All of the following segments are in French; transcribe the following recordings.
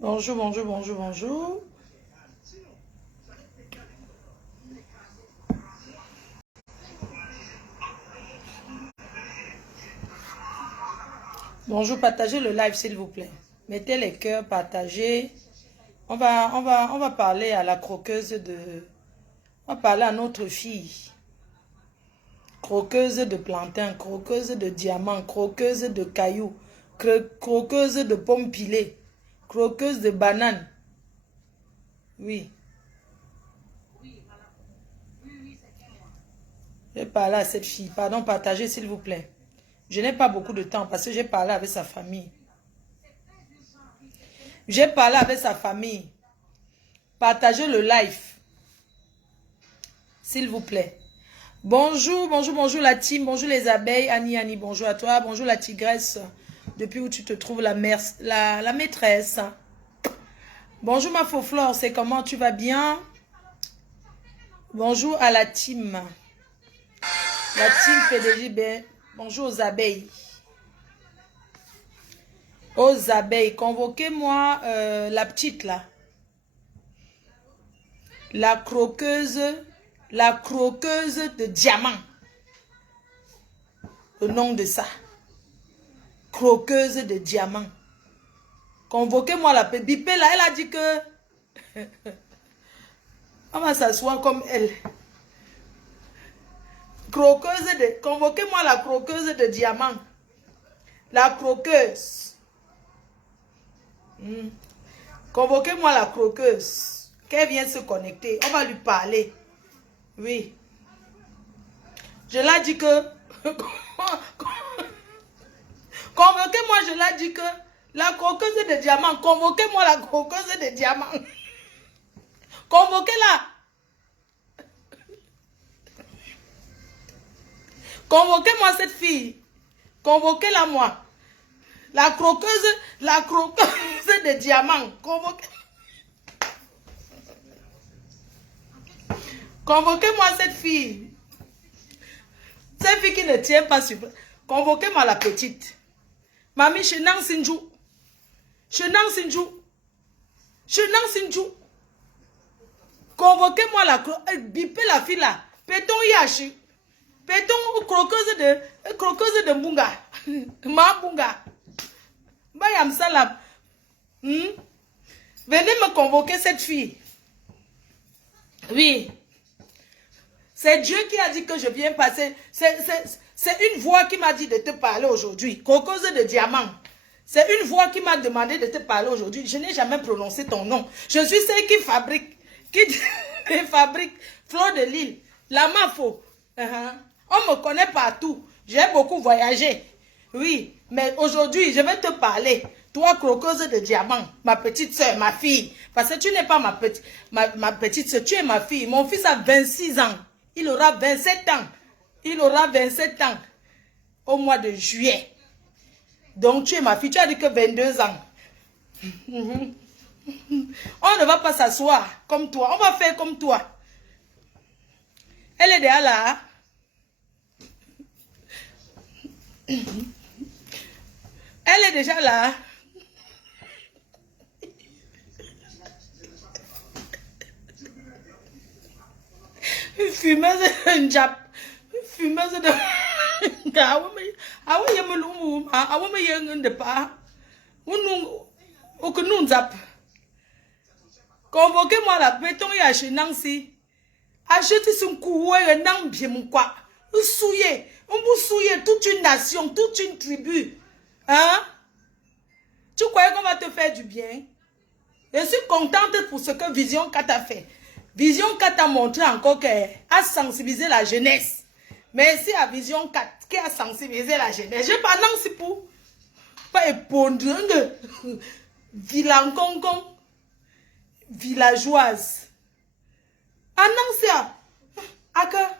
Bonjour, bonjour, bonjour, bonjour. Bonjour, partagez le live s'il vous plaît. Mettez les cœurs, partagez. On va parler à la croqueuse de... On va parler à notre fille. Croqueuse de plantain, croqueuse de diamant, croqueuse de cailloux, croqueuse de pommes pilées, croqueuse de bananes. Oui. Je vais parler à cette fille. Pardon, partagez s'il vous plaît. Je n'ai pas beaucoup de temps parce que j'ai parlé avec sa famille. J'ai parlé avec sa famille. Partagez le live, s'il vous plaît. Bonjour, bonjour, bonjour la team. Bonjour les abeilles. Annie, bonjour à toi. Bonjour la tigresse. Depuis où tu te trouves, la maîtresse. Bonjour ma faux flore, c'est comment, tu vas bien? Bonjour à la team. La team PDG. Bonjour aux abeilles. Aux abeilles, convoquez-moi la petite là. La croqueuse de diamant. Le nom de ça. Croqueuse de diamant. Convoquez-moi la petite. Bipé là, elle a dit que... On va s'asseoir comme elle. Convoquez-moi la croqueuse de diamant. La croqueuse. Convoquez-moi la croqueuse. Qu'elle vienne se connecter. On va lui parler. Oui. Je l'ai dit que... Convoquez-moi, je l'ai dit que... La croqueuse de diamant. Convoquez-moi la croqueuse de diamant. Convoquez-la. Convoquez-moi cette fille. Convoquez-la moi. La croqueuse de diamant. Convoquez-moi cette fille. Cette fille qui ne tient pas sur... Convoquez-moi la petite. Mami, je n'en sinjou. Convoquez-moi la bipez la fille là. Péton yashi. Péton croqueuse de Mbunga. Ma Mbunga. Bayam salam. Venez me convoquer cette fille. Oui. C'est Dieu qui a dit que je viens passer. C'est une voix qui m'a dit de te parler aujourd'hui. Croqueuse de diamant. C'est une voix qui m'a demandé de te parler aujourd'hui. Je n'ai jamais prononcé ton nom. Je suis celle qui fabrique Fleur de Lille. La Mafo. On me connaît partout. J'ai beaucoup voyagé. Oui, mais aujourd'hui, je vais te parler. Toi, croqueuse de diamant, ma petite soeur, ma fille. Parce que tu n'es pas ma petite soeur, tu es ma fille. Mon fils a 26 ans. Il aura 27 ans. Il aura 27 ans au mois de juillet. Donc, tu es ma fille. Tu as dit que 22 ans. On ne va pas s'asseoir comme toi. On va faire comme toi. Elle est déjà là. Elle est déjà là. Une fumeuse de Jap. Une fumeuse de... Convoquez-moi la béton et achetez Nancy. Achetez son coup et un bien mon quoi. Vous souillez toute une nation, toute une tribu. Hein? Tu croyais qu'on va te faire du bien? Je suis contente pour ce que Vision 4 a fait. Vision 4 a montré encore qu'elle a sensibilisé la jeunesse. Merci à Vision 4 qui a sensibilisé la jeunesse. Je parle Nancy pour pas épondre Villancongong, villageoise. Ah non, c'est Aka.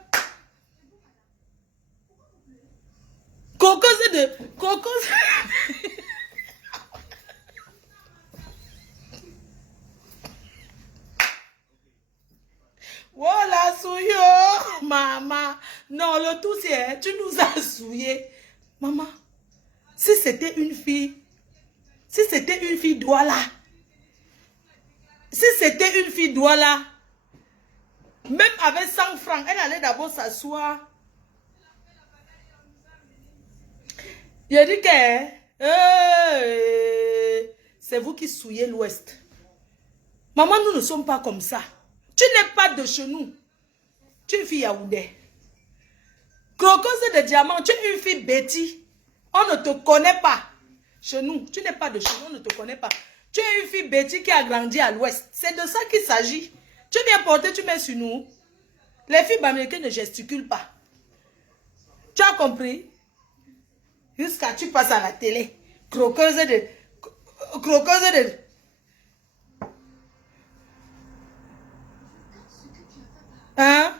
Cocosse de... Voilà, souillot, maman. Non, le tout c'est, tu nous as souillé. Maman, si c'était une fille Douala, Si c'était une fille Douala, même avec 100 francs, elle allait d'abord s'asseoir. Il dit que c'est vous qui souillez l'Ouest. Maman, nous ne sommes pas comme ça. Tu n'es pas de chez nous. Tu es une fille Yaoundé. Croqueuse de diamant, tu es une fille Betty. On ne te connaît pas. Chez nous, tu n'es pas de chez nous, on ne te connaît pas. Tu es une fille Betty qui a grandi à l'Ouest. C'est de ça qu'il s'agit. Tu viens porter, tu mets sur nous. Les filles américaines ne gesticulent pas. Tu as compris? Jusqu'à tu passes à la télé. Croqueuse de... Croqueuse de... Hein?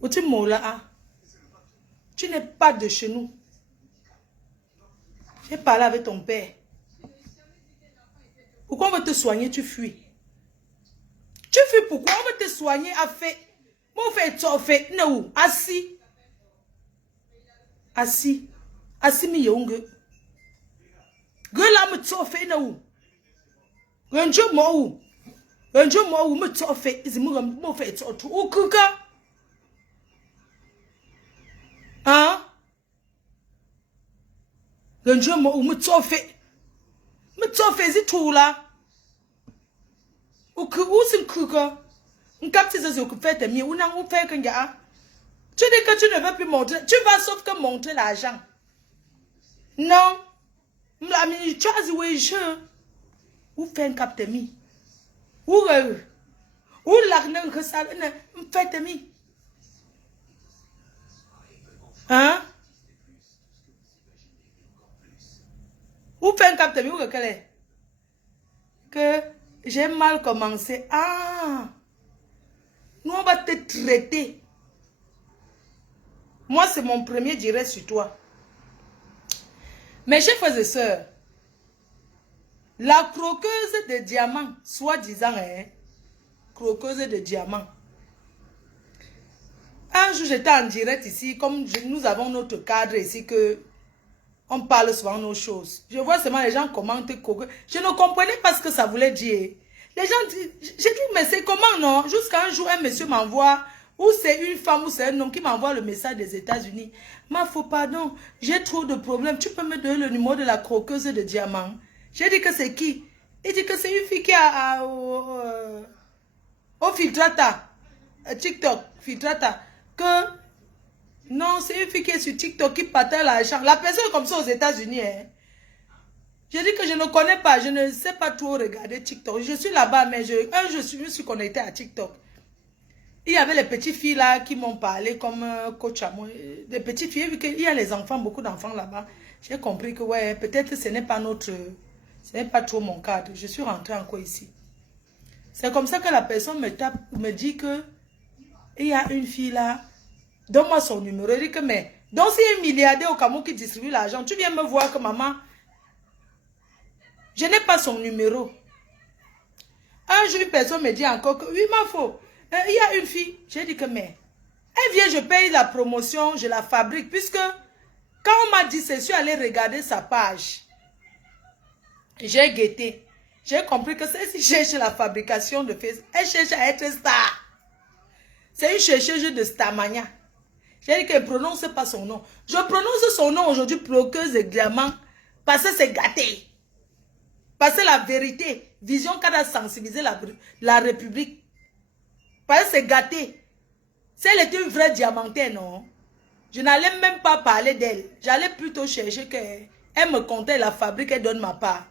Où tu m'as tu n'es pas de chez nous. J'ai parlé avec ton père. Pourquoi on veut te soigner, tu fuis? Tu fuis pourquoi? On veut te soigner à fait. Mon fait, non, assis. Assis. Assis, mi young. Gela me fait, non. Renjo mo. Renjo mo, me fait. Is mo fait, tout. Ou kuka. Hein? Renjo mo, ou me fait. Me fait, c'est tout là. Ou c'est kuka. Un cap, c'est ce que fait, mais ou n'a ou fait qu'un gars. Tu dis que tu ne veux plus montrer. Tu vas sauf que montrer l'argent. Non. Tu as dit, je. Ou fait un cap de mi. Ou l'argent que ça fait de mi. Hein? Ou fait un cap de mi. Ou que j'ai mal commencé. Ah. Nous, on va te traiter. Moi, c'est mon premier direct sur toi. Mes chers frères et sœurs, la croqueuse de diamants, soi-disant, croqueuse de diamants. Un jour, j'étais en direct ici, comme nous avons notre cadre ici, que on parle souvent de nos choses. Je vois seulement les gens commenter croqueuse. Je ne comprenais pas ce que ça voulait dire. Les gens disent, j'ai dit, mais c'est comment non? Jusqu'à un jour, un monsieur m'envoie, ou c'est une femme ou c'est un homme qui m'envoie le message des États-Unis. Ma faut pardon, j'ai trop de problèmes. Tu peux me donner le numéro de la croqueuse de diamants? J'ai dit que c'est qui? Il dit que c'est une fille qui a au Filtrata, TikTok, Filtrata, que non, c'est une fille qui est sur TikTok qui partage l'argent. La personne est comme ça aux États-Unis. Hein. Je dis que je ne connais pas, je ne sais pas trop regarder TikTok. Je suis là-bas, mais je suis connectée à TikTok. Il y avait les petites filles là qui m'ont parlé comme coach à moi. Les petites filles, vu qu'il y a les enfants, beaucoup d'enfants là-bas. J'ai compris que ouais, peut-être ce n'est pas notre... Ce n'est pas trop mon cadre. Je suis rentrée encore ici. C'est comme ça que la personne me tape, me dit que il y a une fille là, donne-moi son numéro. Elle dit que mais, donc s'il y a un milliardaire au Cameroun qui distribue l'argent, tu viens me voir que maman, je n'ai pas son numéro. Un jour, une personne me dit encore que oui, ma faux. Il y a une fille, j'ai dit que mais, elle vient, je paye la promotion, je la fabrique, puisque quand on m'a dit, c'est sûr, aller regarder sa page. J'ai guetté. J'ai compris que c'est si cherche la fabrication de Facebook. Elle cherche à être star. C'est une chercheuse de Starmania. J'ai dit qu'elle ne prononce pas son nom. Je prononce son nom aujourd'hui, croqueuse de diamants, parce que c'est gâté. Parce que la vérité, vision qu'elle a sensibilisé la République. Parce que c'est gâté. Si elle était une vraie diamantaire, non, je n'allais même pas parler d'elle. J'allais plutôt chercher qu'elle me comptait la fabrique, elle donne ma part.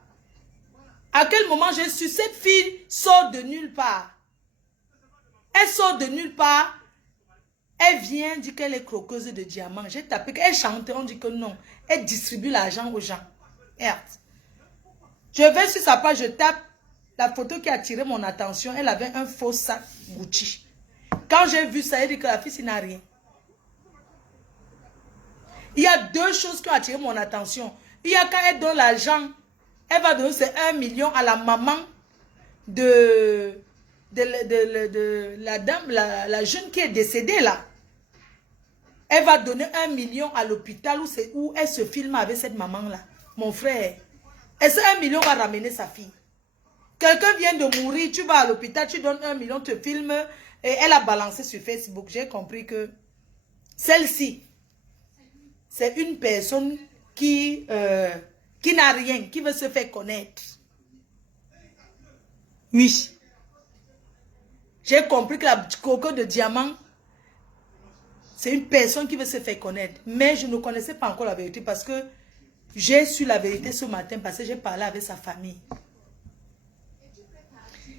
À quel moment j'ai su cette fille sort de nulle part? Elle sort de nulle part. Elle vient dire qu'elle est croqueuse de diamants. J'ai tapé qu'elle chante, on dit que non. Elle distribue l'argent aux gens. Merde. Je vais sur sa page, je tape la photo qui a attiré mon attention. Elle avait un faux sac Gucci. Quand j'ai vu ça, elle dit que la fille, n'a rien. Il y a deux choses qui ont attiré mon attention. Il y a quand elle donne l'argent, elle va donner 1 million à la maman de la dame, la jeune qui est décédée là. Elle va donner 1 million à l'hôpital où elle se filme avec cette maman là. Mon frère. Et ce 1 million va ramener sa fille. Quelqu'un vient de mourir, tu vas à l'hôpital, tu donnes 1 million, te filme, et elle a balancé sur Facebook. J'ai compris que celle-ci, c'est une personne qui n'a rien, qui veut se faire connaître. Oui. J'ai compris que la coco de diamant, c'est une personne qui veut se faire connaître. Mais je ne connaissais pas encore la vérité parce que j'ai su la vérité ce matin parce que j'ai parlé avec sa famille.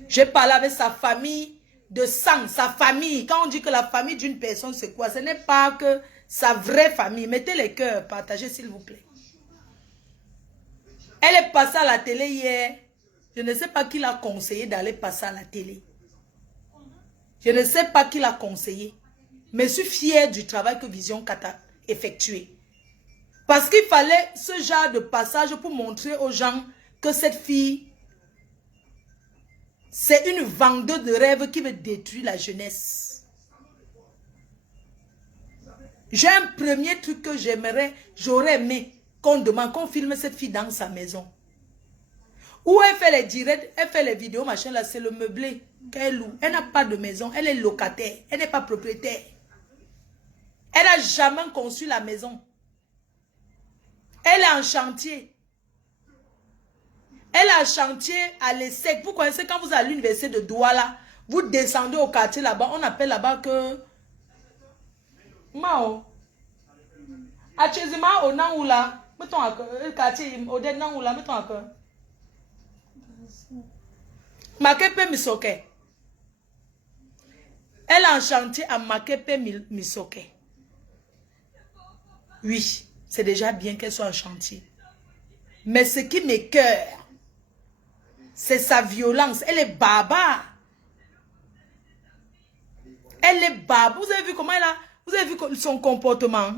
J'ai parlé avec sa famille de sang, sa famille. Quand on dit que la famille d'une personne, c'est quoi? Ce n'est pas que sa vraie famille. Mettez les cœurs, partagez s'il vous plaît. Elle est passée à la télé hier. Je ne sais pas qui l'a conseillé d'aller passer à la télé. Je ne sais pas qui l'a conseillé. Mais je suis fière du travail que Vision 4 a effectué. Parce qu'il fallait ce genre de passage pour montrer aux gens que cette fille, c'est une vendeuse de rêves qui veut détruire la jeunesse. J'ai un premier truc que j'aurais aimé qu'on demande, qu'on filme cette fille dans sa maison. Où elle fait les directs, elle fait les vidéos, machin là, c'est le meublé qu'elle loue. Elle n'a pas de maison, elle est locataire, elle n'est pas propriétaire. Elle n'a jamais conçu la maison. Elle est en chantier. Elle est en chantier à l'ESSEC. Vous connaissez quand vous allez à l'université de Douala, vous descendez au quartier là-bas, on appelle là-bas que... Mao. Achezima au Nangoula. Mettons à le quartier au Nangoula, mettons à cœur. Makepe Misoke. Elle est en chantier à Makepe Misoke. Oui, c'est déjà bien qu'elle soit en chantier. Mais ce qui m'écoeure, c'est sa violence. Elle est barbare. Elle est barbare. Vous avez vu comment elle a... Vous avez vu son comportement?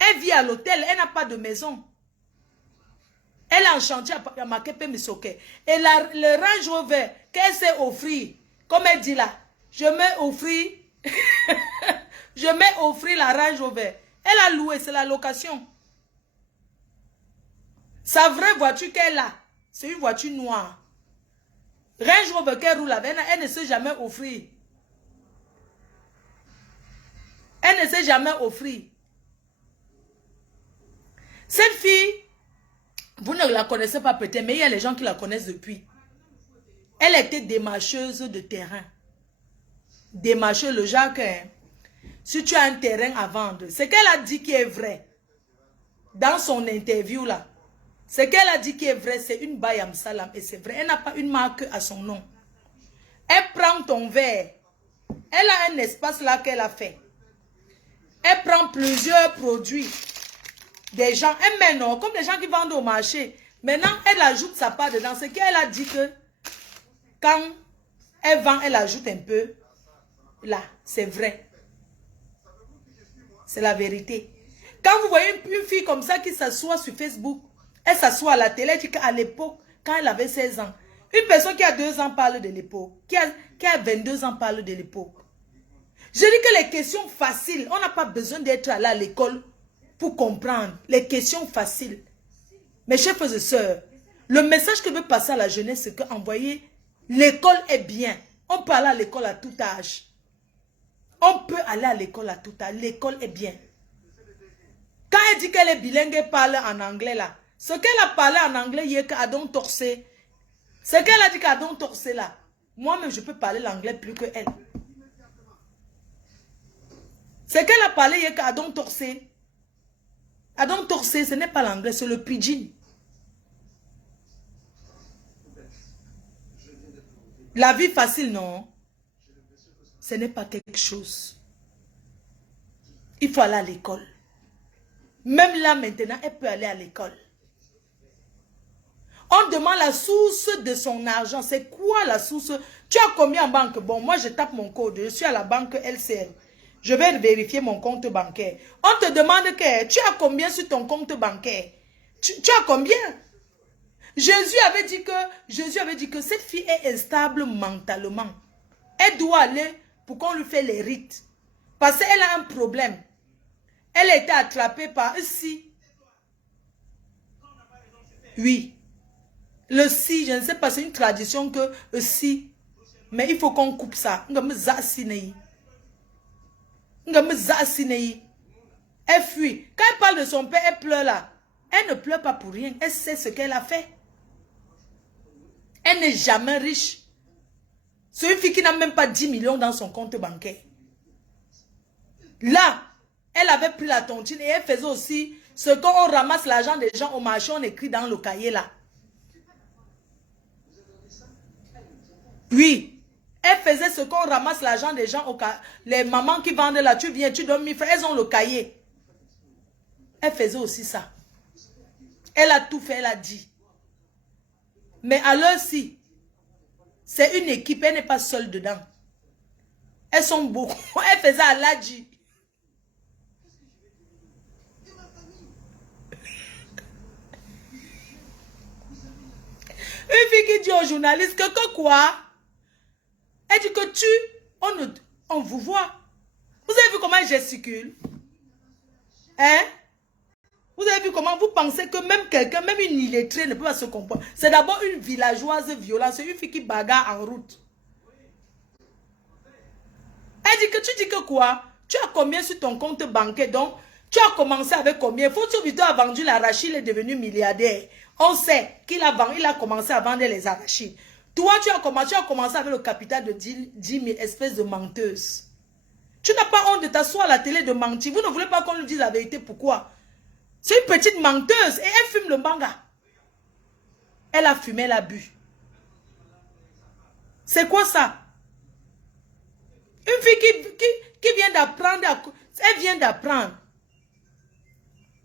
Elle vit à l'hôtel. Elle n'a pas de maison. Elle est en chantier à Makepe Misoke. Et le Range Rover qu'elle s'est offrir, comme elle dit là, je m'ai offrir... je m'ai offrir la Range Rover. Elle a loué, c'est la location. Sa vraie voiture qu'elle a, c'est une voiture noire. Range Rover qu'elle roule avec, elle ne sait jamais offrir. Elle ne sait jamais offrir. Cette fille, vous ne la connaissez pas peut-être, mais il y a les gens qui la connaissent depuis. Elle était démarcheuse de terrain. Démarcheuse, le genre que... Si tu as un terrain à vendre, ce qu'elle a dit qui est vrai, dans son interview là, ce qu'elle a dit qui est vrai, c'est une Bayam Salam et c'est vrai. Elle n'a pas une marque à son nom. Elle prend ton verre. Elle a un espace là qu'elle a fait. Elle prend plusieurs produits. Des gens, elle met non, comme les gens qui vendent au marché. Maintenant, elle ajoute sa part dedans. C'est qu'elle a dit que quand elle vend, elle ajoute un peu. Là, c'est vrai. C'est la vérité. Quand vous voyez une fille comme ça qui s'assoit sur Facebook, elle s'assoit à la télé, elle dit qu'à l'époque, quand elle avait 16 ans, une personne qui a 2 ans parle de l'époque, qui a 22 ans parle de l'époque. Je dis que les questions faciles, on n'a pas besoin d'être allé à l'école pour comprendre. Les questions faciles. Mes chers frères et sœurs, le message que je veux passer à la jeunesse, c'est qu'envoyer l'école est bien. On peut aller à l'école à tout âge. On peut aller à l'école à tout âge. L'école est bien. Quand elle dit qu'elle est bilingue, elle parle en anglais là. Ce qu'elle a parlé en anglais hier qu'Adon Torsé. Ce qu'elle a dit qu'Adon Torsé là. Moi-même, je peux parler l'anglais plus que elle. Ce qu'elle a parlé hier qu'Adon Torsé. Adon Torsé, ce n'est pas l'anglais, c'est le pidgin. La vie facile, non. Ce n'est pas quelque chose. Il faut aller à l'école. Même là, maintenant, elle peut aller à l'école. On demande la source de son argent. C'est quoi la source? Tu as combien en banque? Bon, moi, je tape mon code. Je suis à la banque LCL. Je vais vérifier mon compte bancaire. On te demande que tu as combien sur ton compte bancaire? Tu as combien? Jésus avait dit que cette fille est instable mentalement. Elle doit aller pour qu'on lui fait les rites. Parce qu'elle a un problème. Elle a été attrapée par ici. Oui. Le si, je ne sais pas, c'est une tradition que le si. Mais il faut qu'on coupe ça. Elle fuit. Quand elle parle de son père, elle pleure là. Elle ne pleure pas pour rien. Elle sait ce qu'elle a fait. Elle n'est jamais riche. C'est une fille qui n'a même pas 10 millions dans son compte bancaire. Là, elle avait pris la tontine et elle faisait aussi ce qu'on ramasse l'argent des gens au marché, on écrit dans le cahier là. Oui. Elle faisait ce qu'on ramasse l'argent des gens au cahier. Les mamans qui vendent là, tu viens, tu donnes 1000 francs, elles ont le cahier. Elle faisait aussi ça. Elle a tout fait, elle a dit. Mais à l'heure-ci, c'est une équipe, elle n'est pas seule dedans. Elles sont beaucoup. Elle faisait à l'adji. Une fille qui dit aux journalistes que quoi? Elle dit que on vous voit. Vous avez vu comment elle gesticule? Hein? Vous avez vu comment vous pensez que même quelqu'un, même une illettrée ne peut pas se comprendre. C'est d'abord une villageoise violente. C'est une fille qui bagarre en route. Elle dit que tu dis que quoi? Tu as combien sur ton compte bancaire? Donc, tu as commencé avec combien? Photo Vito a vendu l'arachide, il est devenu milliardaire. On sait qu'il a vendu, il a commencé à vendre les arachides. Toi, tu as commencé avec le capital de 10 000 espèces de menteuses. Tu n'as pas honte de t'asseoir à la télé de mentir. Vous ne voulez pas qu'on lui dise la vérité. Pourquoi? C'est une petite menteuse et elle fume le manga. Elle a fumé, elle a bu. C'est quoi ça? Une fille qui vient d'apprendre, elle vient d'apprendre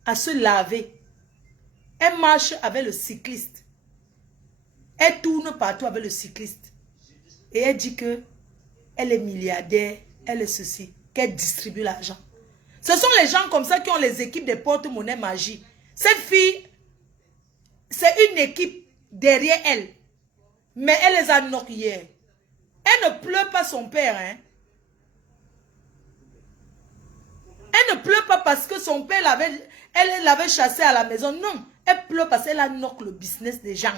à se laver. Elle marche avec le cycliste. Elle tourne partout avec le cycliste. Et elle dit que elle est milliardaire, elle est ceci, qu'elle distribue l'argent. Ce sont les gens comme ça qui ont les équipes des porte-monnaie magie. Cette fille, c'est une équipe derrière elle. Mais elle les a knockés. Elle ne pleure pas son père, hein. Elle ne pleure pas parce que son père elle l'avait chassé à la maison. Non, elle pleure parce qu'elle a knock le business des gens.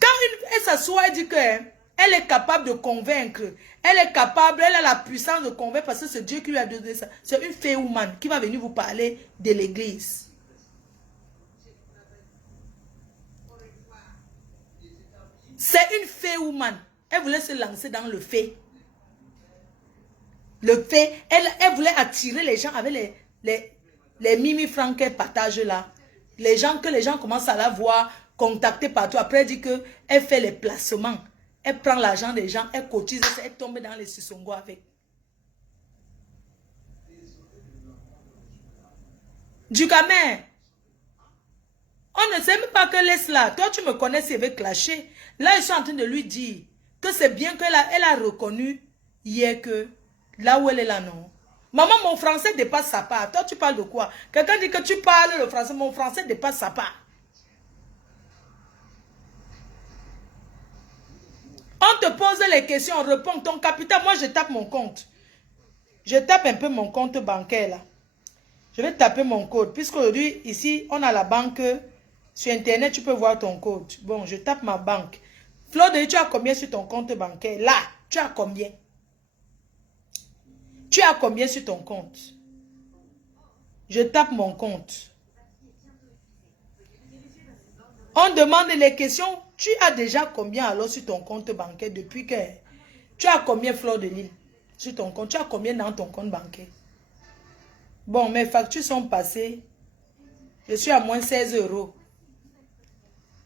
Quand elle s'assoit, elle dit qu'elle est capable de convaincre. Elle est capable, elle a la puissance de convaincre parce que c'est Dieu qui lui a donné ça. C'est une fée woman qui va venir vous parler de l'église. C'est une fée woman. Elle voulait se lancer dans le fait. Le fait, elle voulait attirer les gens avec les mimi francs qu'elle partage là. Les gens commencent à la voir, contacter partout. Après, elle dit qu'elle fait les placements. Elle prend l'argent des gens, elle cotise, elle tombe dans les sissongos avec. Du gamin, on ne sait même pas que laisse là. Toi, tu me connais, si elle veut clasher. Là, ils sont en train de lui dire que c'est bien qu'elle a reconnu hier que là où elle est là, non. Maman, mon français dépasse sa part. Toi, tu parles de quoi? Quelqu'un dit que tu parles le français. Mon français dépasse sa part. On te pose les questions, on répond. Ton capital, moi, je tape mon compte. Je tape un peu mon compte bancaire, là. Je vais taper mon code. Puisqu'aujourd'hui, ici, on a la banque. Sur Internet, tu peux voir ton code. Bon, je tape ma banque. Fleur de, tu as combien sur ton compte bancaire? Là, tu as combien? Tu as combien sur ton compte? Je tape mon compte. On demande les questions. Tu as déjà combien alors sur ton compte bancaire depuis que... Tu as combien Fleur de Lille sur ton compte? Tu as combien dans ton compte bancaire? Bon, mes factures sont passées. Je suis à moins 16 euros.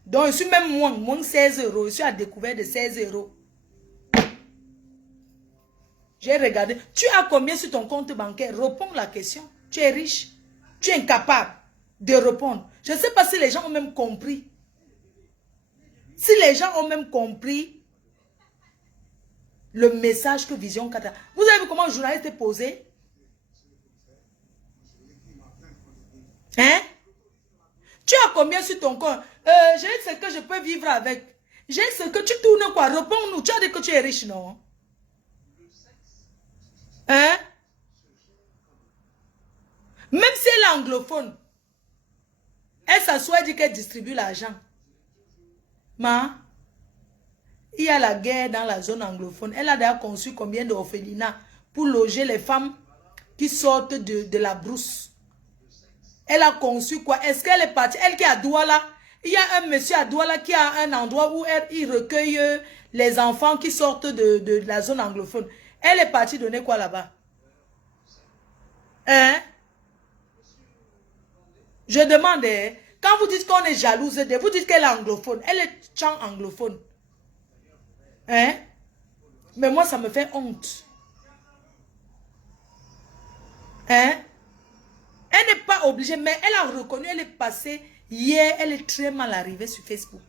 Donc, je suis même moins 16 euros. Je suis à découvert de 16 euros. J'ai regardé. Tu as combien sur ton compte bancaire? Réponds la question. Tu es riche. Tu es incapable de répondre. Je ne sais pas si les gens ont même compris. Si les gens ont même compris le message que Vision 4 a. Vous avez vu comment le journaliste est posé? Hein? Tu as combien sur ton compte? J'ai ce que je peux vivre avec. J'ai ce que tu tournes quoi? Réponds-nous. Tu as dit que tu es riche, non? Hein? Même si elle est anglophone, Elle s'assoit, elle dit qu'elle distribue l'argent. Ma, il y a la guerre dans la zone anglophone. Elle a déjà conçu combien d'orphelinats pour loger les femmes qui sortent de la brousse. Elle a conçu quoi? Est-ce qu'elle est partie? Elle qui est à Douala. Il y a un monsieur à Douala qui a un endroit où il recueille les enfants qui sortent de la zone anglophone. Elle est partie donner quoi là-bas? Hein? Je demande, hein, quand vous dites qu'on est jalouse, vous dites qu'elle est anglophone. Elle est chant anglophone. Hein? Mais moi, ça me fait honte. Hein? Elle n'est pas obligée, mais elle a reconnu, elle est passée hier, elle est très mal arrivée sur Facebook.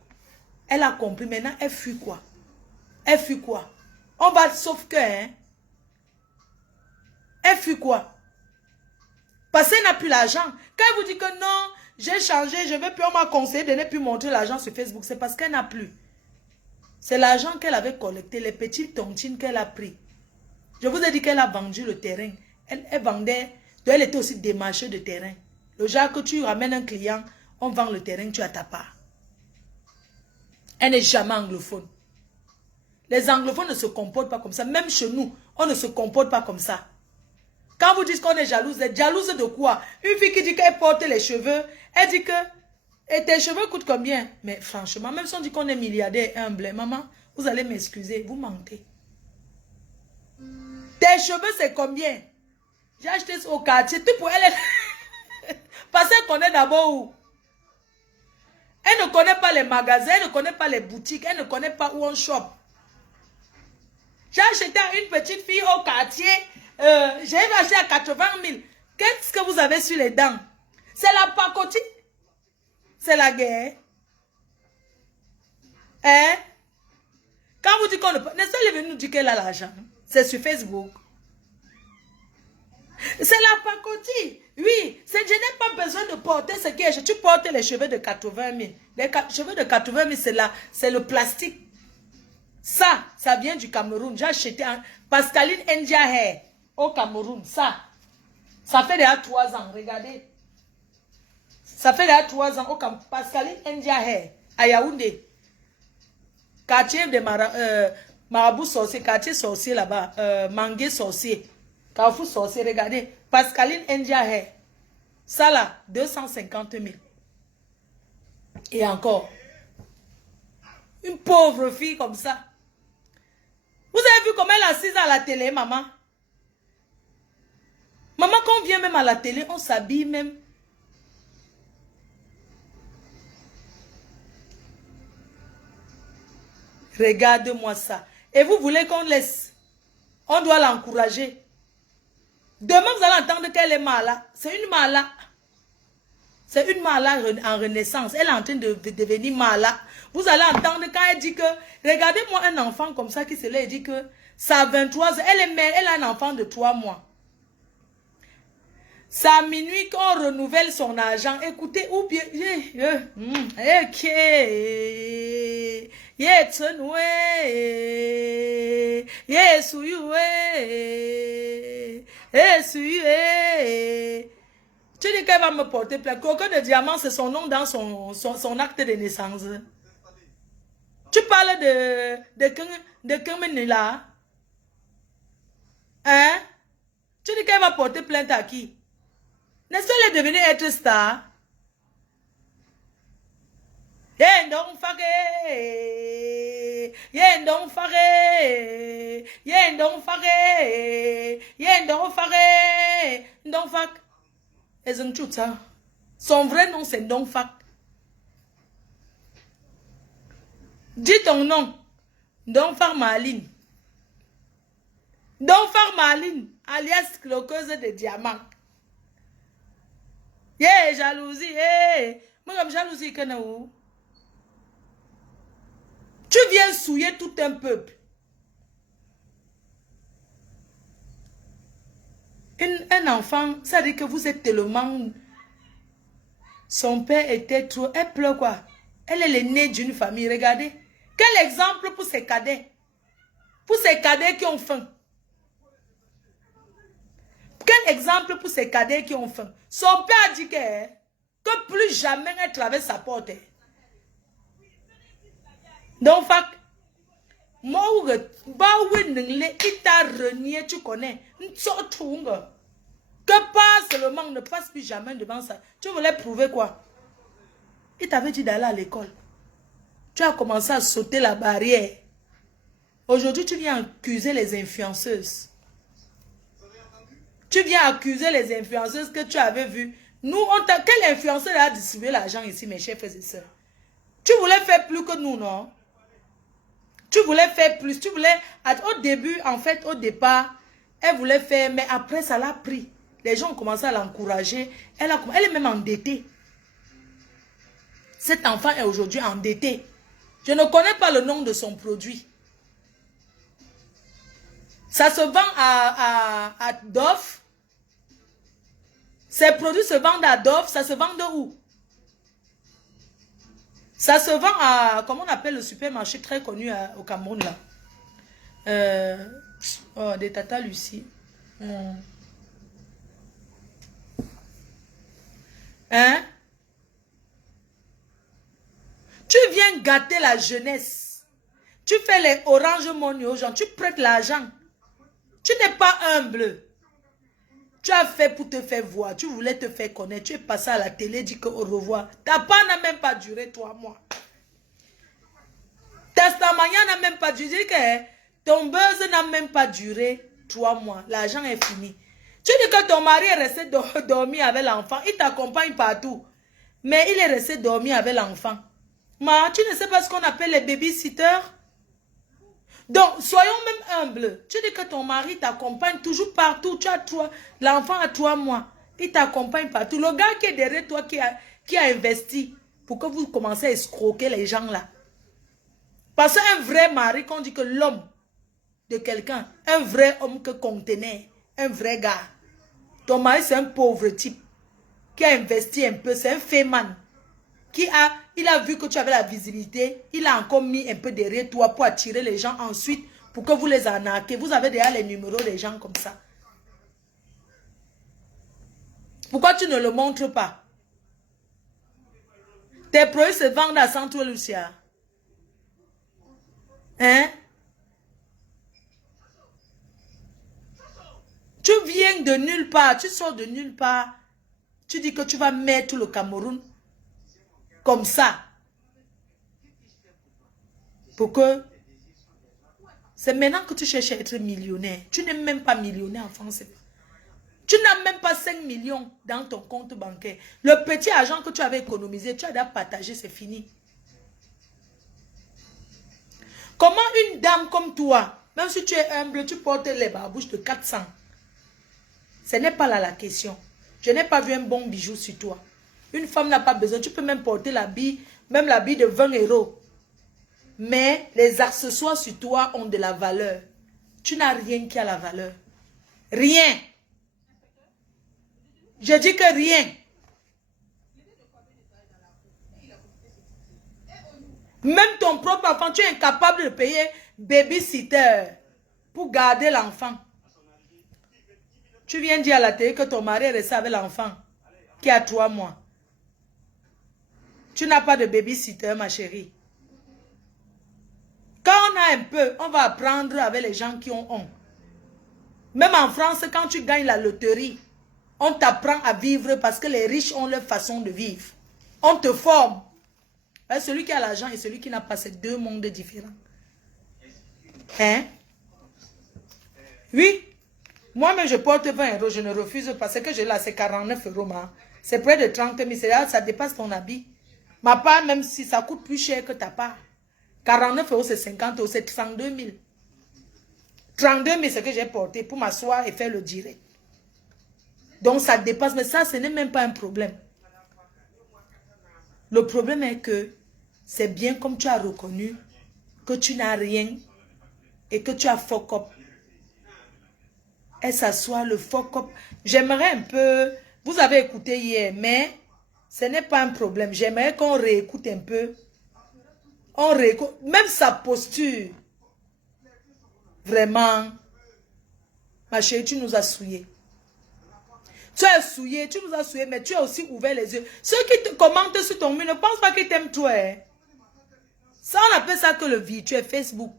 Elle a compris, maintenant, elle fuit quoi? Elle fuit quoi? On va, sauf que, hein? Elle fuit quoi? Parce qu'elle n'a plus l'argent. Quand elle vous dit que non, j'ai changé, je ne veux plus, on m'a conseillé de ne plus montrer l'argent sur Facebook, c'est parce qu'elle n'a plus. C'est l'argent qu'elle avait collecté, les petites tontines qu'elle a pris. Je vous ai dit qu'elle a vendu le terrain. Elle vendait, elle était aussi démarcheuse de terrain. Le genre que tu ramènes un client, on vend le terrain, tu as ta part. Elle n'est jamais anglophone. Les anglophones ne se comportent pas comme ça. Même chez nous, on ne se comporte pas comme ça. Quand vous dites qu'on est jalouse de quoi? Une fille qui dit qu'elle porte les cheveux, elle dit que... Et tes cheveux coûtent combien? Mais franchement, même si on dit qu'on est milliardaire et humble, maman, vous allez m'excuser, vous mentez. Tes cheveux, c'est combien? J'ai acheté au quartier, tout pour elle. Parce qu'elle connaît d'abord où? Elle ne connaît pas les magasins, elle ne connaît pas les boutiques, elle ne connaît pas où on shop. J'ai acheté à une petite fille au quartier, j'ai acheté à 80 000. Qu'est-ce que vous avez sur les dents? C'est la pacotille? C'est la guerre? Hein? Quand vous dites qu'on ne peut... N'est-ce pas, elle est venue nous dire qu'elle a l'argent? C'est sur Facebook. C'est la pacotille. Oui, je n'ai pas besoin de porter ce qui est... Tu portes les cheveux de 80 000. Les cheveux de 80 000, c'est le plastique. Ça vient du Cameroun. J'ai acheté un Pascaline India Hair au Cameroun. Ça fait déjà 3 ans. Regardez. Ça fait déjà 3 ans au Cameroun. Pascaline India Hair à Yaoundé. Quartier de Marabout sorcier. Quartier sorcier là-bas. Mangué sorcier. Carrefour sorcier. Regardez. Pascaline India Hair. Ça là, 250 000. Et encore. Une pauvre fille comme ça. Vous avez vu comment elle est assise à la télé, maman? Maman, quand on vient même à la télé, on s'habille même. Regarde-moi ça. Et vous voulez qu'on laisse? On doit l'encourager. Demain, vous allez entendre qu'elle est malade. C'est une malade. C'est une malade en renaissance. Elle est en train de devenir malade. Vous allez entendre quand elle dit que, regardez-moi un enfant comme ça qui se lève et dit que ça a 23 ans. Elle est mère, elle a un enfant de 3 mois. C'est à minuit qu'on renouvelle son argent. Écoutez, ou bien... Tu dis qu'elle va me porter plainte. Coco de diamant, c'est son nom dans son acte de naissance. Tu parles de Kemenila. Hein? Tu dis qu'elle va porter plainte à qui? N'est-ce qu'elle est devenue être star? Yendong fake. Yendong fake. Yendong fake. Yendong fake. Ndong fak. Son vrai nom c'est Ndong Fak. Dis ton nom. Ndong Fak Maline. Ndong Fak Maline, alias cloqueuse de diamants. Yeah, jalousie. Hey. Moi, comme jalousie, que où? Tu viens souiller tout un peuple. Un enfant, ça dit que vous êtes tellement... Son père était trop... Elle pleure quoi? Elle est l'aînée d'une famille. Regardez. Quel exemple pour ces cadets? Pour ces cadets qui ont faim. Quel exemple pour ces cadets qui ont faim? Son père a dit que que plus jamais elle traverse sa porte. Donc, moi, il t'a renié, tu connais. Que pas seulement ne passe plus jamais devant ça. Tu voulais prouver quoi? Il t'avait dit d'aller à l'école. Tu as commencé à sauter la barrière. Aujourd'hui, tu viens accuser les influenceuses. Tu viens accuser les influenceuses que tu avais vues. Nous, quel influenceur a distribué l'argent ici, mes chers frères et sœurs? Tu voulais faire plus que nous, non? Tu voulais faire plus. Tu voulais, au début, en fait, au départ, elle voulait faire, mais après, ça l'a pris. Les gens ont commencé à l'encourager. Elle est même endettée. Cet enfant est aujourd'hui endetté. Je ne connais pas le nom de son produit. Ça se vend à Dove. Ces produits se vendent à Dove. Ça se vend de où? Ça se vend à, comment on appelle le supermarché très connu au Cameroun là. Des Tata Lucie. Hein? Tu viens gâter la jeunesse. Tu fais les oranges money aux gens. Tu prêtes l'argent. Tu n'es pas humble. Tu as fait pour te faire voir. Tu voulais te faire connaître. Tu es passé à la télé, dit que au revoir. Ta part n'a même pas duré 3 mois. Testamania n'a même pas duré. Ton buzz n'a même pas duré 3 mois. L'argent est fini. Tu dis que ton mari est resté dormir avec l'enfant. Il t'accompagne partout. Mais il est resté dormir avec l'enfant. Ma, tu ne sais pas ce qu'on appelle les babysitters? Donc, soyons même humbles. Tu dis que ton mari t'accompagne toujours partout. Tu as l'enfant a 3 mois. Il t'accompagne partout. Le gars qui est derrière toi, qui a investi pour que vous commencez à escroquer les gens là. Parce qu'un vrai mari, quand on dit que l'homme de quelqu'un, un vrai homme que contenait, un vrai gars. Ton mari, c'est un pauvre type qui a investi un peu. C'est un féman. Il a vu que tu avais la visibilité, il a encore mis un peu derrière toi pour attirer les gens ensuite, pour que vous les arnaquez. Vous avez déjà les numéros des gens comme ça. Pourquoi tu ne le montres pas? Tes produits se vendent à Centre Lucia. Hein? Tu viens de nulle part, tu sors de nulle part. Tu dis que tu vas mettre le Cameroun comme ça. Pour que... C'est maintenant que tu cherches à être millionnaire. Tu n'es même pas millionnaire en France. Tu n'as même pas 5 millions dans ton compte bancaire. Le petit argent que tu avais économisé, tu as déjà partagé, c'est fini. Comment une dame comme toi, même si tu es humble, tu portes les barbouches de 400. Ce n'est pas là la question. Je n'ai pas vu un bon bijou sur toi. Une femme n'a pas besoin. Tu peux même porter l'habit, même l'habit de 20 euros. Mais les accessoires sur toi ont de la valeur. Tu n'as rien qui a la valeur. Rien. Je dis que rien. Même ton propre enfant, tu es incapable de payer babysitter pour garder l'enfant. Tu viens dire à la télé que ton mari est resté avec l'enfant qui a 3 mois. Tu n'as pas de babysitter, ma chérie. Quand on a un peu, on va apprendre avec les gens qui ont. Même en France, quand tu gagnes la loterie, on t'apprend à vivre parce que les riches ont leur façon de vivre. On te forme. Celui qui a l'argent et celui qui n'a pas, c'est 2 mondes différents. Hein? Oui. Moi-même, je porte 20 euros. Je ne refuse parce que j'ai là, c'est 49 euros. C'est près de 30 000. Ça dépasse ton habit. Ma part, même si ça coûte plus cher que ta part. 49 euros, c'est 50 euros. C'est 32 000. 32 000, c'est ce que j'ai porté pour m'asseoir et faire le direct. Donc, ça dépasse. Mais ça, ce n'est même pas un problème. Le problème est que c'est bien comme tu as reconnu que tu n'as rien et que tu as fuck up. Elle s'assoit, le fuck up. J'aimerais un peu... Vous avez écouté hier, mais ce n'est pas un problème. J'aimerais qu'on réécoute un peu. On réécoute. Même sa posture. Vraiment. Ma chérie, tu nous as souillés. Tu as souillé, tu nous as souillé, mais tu as aussi ouvert les yeux. Ceux qui te commentent sur ton mur ne pensent pas qu'ils t'aiment toi. Hein. Ça, on appelle ça que le virtuel Facebook.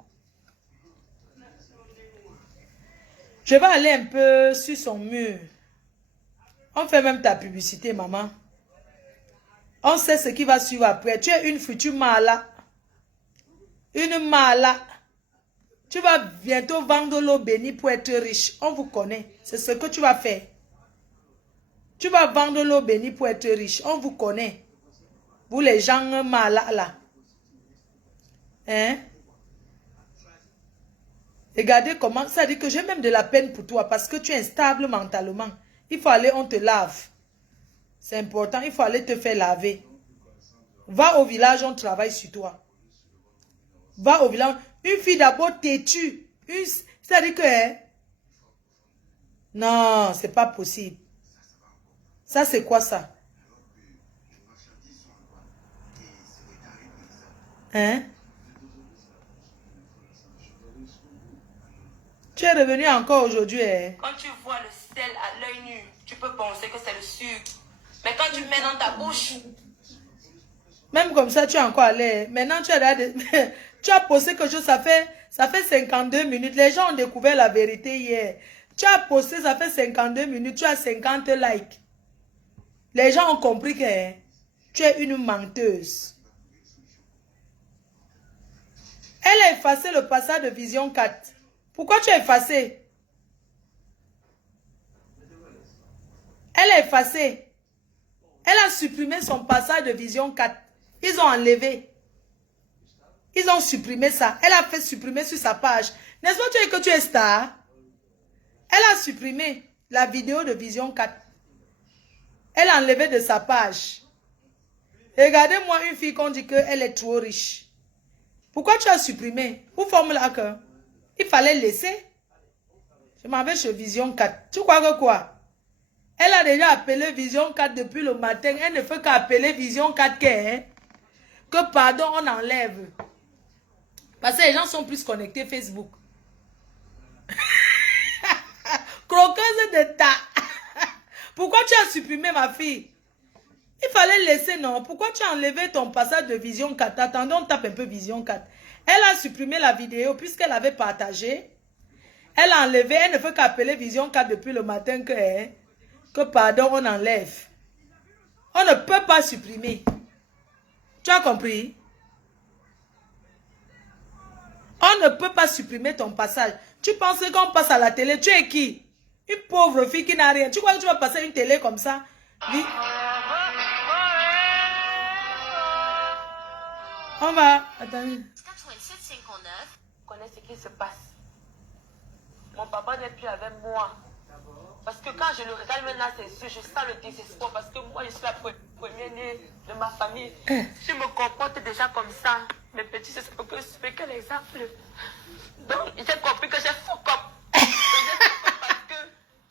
Je vais aller un peu sur son mur. On fait même ta publicité, maman. On sait ce qui va suivre après. Tu es une future mala. Une mala. Tu vas bientôt vendre l'eau bénie pour être riche. On vous connaît. C'est ce que tu vas faire. Tu vas vendre l'eau bénie pour être riche. On vous connaît. Vous les gens malades là. Hein? Regardez comment. Ça dit que j'ai même de la peine pour toi parce que tu es instable mentalement. Il faut aller, on te lave. C'est important. Il faut aller te faire laver. Va au village, on travaille sur toi. Va au village. Une fille d'abord têtue. C'est-à-dire que... Hein? Non, c'est pas possible. Ça, c'est quoi ça? Hein? Tu es revenu encore aujourd'hui, hein? Quand tu vois le sel à l'œil nu, tu peux penser que c'est le sucre. Mais quand tu mets dans ta bouche... Même comme ça, tu es encore allé. Maintenant, tu as posté quelque chose, ça fait 52 minutes. Les gens ont découvert la vérité hier. Tu as posté, ça fait 52 minutes, tu as 50 likes. Les gens ont compris que hein, tu es une menteuse. Elle a effacé le passage de Vision 4. Pourquoi tu as effacé? Elle a effacé. Elle a supprimé son passage de Vision 4. Ils ont enlevé. Ils ont supprimé ça. Elle a fait supprimer sur sa page. N'est-ce pas que tu es star? Elle a supprimé la vidéo de Vision 4. Elle a enlevé de sa page. Regardez-moi une fille qu'on dit qu'elle est trop riche. Pourquoi tu as supprimé? Où forme-la que? Il fallait laisser. Je m'en vais chez Vision 4. Tu crois que quoi? Elle a déjà appelé Vision 4 depuis le matin. Elle ne fait qu'appeler Vision 4 que pardon, on enlève. Parce que les gens sont plus connectés Facebook. Croqueuse de ta. Pourquoi tu as supprimé ma fille? Il fallait laisser, non? Pourquoi tu as enlevé ton passage de Vision 4? Attendons, on tape un peu Vision 4. Elle a supprimé la vidéo puisqu'elle avait partagé. Elle a enlevé, elle ne fait qu'appeler Vision 4 depuis le matin que pardon, on enlève. On ne peut pas supprimer. Tu as compris? On ne peut pas supprimer ton passage. Tu penses qu'on passe à la télé, tu es qui? Une pauvre fille qui n'a rien. Tu crois que tu vas passer une télé comme ça? On va... Attendez. 87-59. Connais ce qui se passe. Mon papa n'est plus avec moi. Parce que quand je le regarde maintenant ses yeux, je sens le désespoir. Parce que moi, je suis la première née de ma famille. Je me comporte déjà comme ça. Mes petits, c'est ce que je fais quel exemple. Donc, j'ai compris que j'ai fuck up. Parce que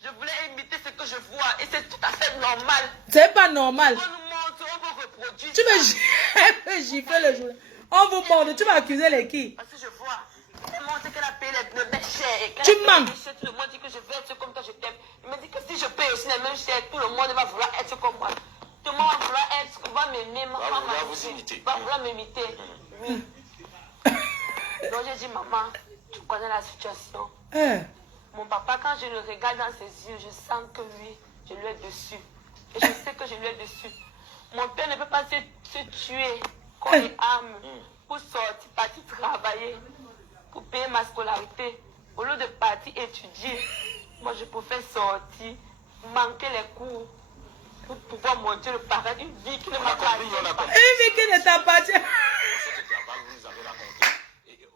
je voulais imiter ce que je vois. Et c'est tout à fait normal. C'est pas normal. On nous montre, on vous reproduit. Tu me gifler le jour. On vous montre. Tu vas accuser les qui? Parce que je vois. Elle montre qu'elle a payé les mêmes chèques. Tu mens. Tout le monde dit que je veux être comme toi, je t'aime. Il me dit que si je paye aussi les mêmes chèques, tout le monde va vouloir être comme moi. Tout le monde va vouloir être, va m'aimer, va vous imiter. Va vouloir m'imiter. Oui. Donc j'ai dit, maman, tu connais la situation. Mon papa, quand je le regarde dans ses yeux, je sens que lui, je lui ai dessus. Et je sais que je lui ai dessus. Mon père ne peut pas se tuer corps et âme pour sortir, partir travailler, pour payer ma scolarité. Au lieu de partir étudier, moi je préfère sortir, manquer les cours pour pouvoir monter le paradis, une vie qui ne m'appartient pas. Une vie qui ne t'appartient pas.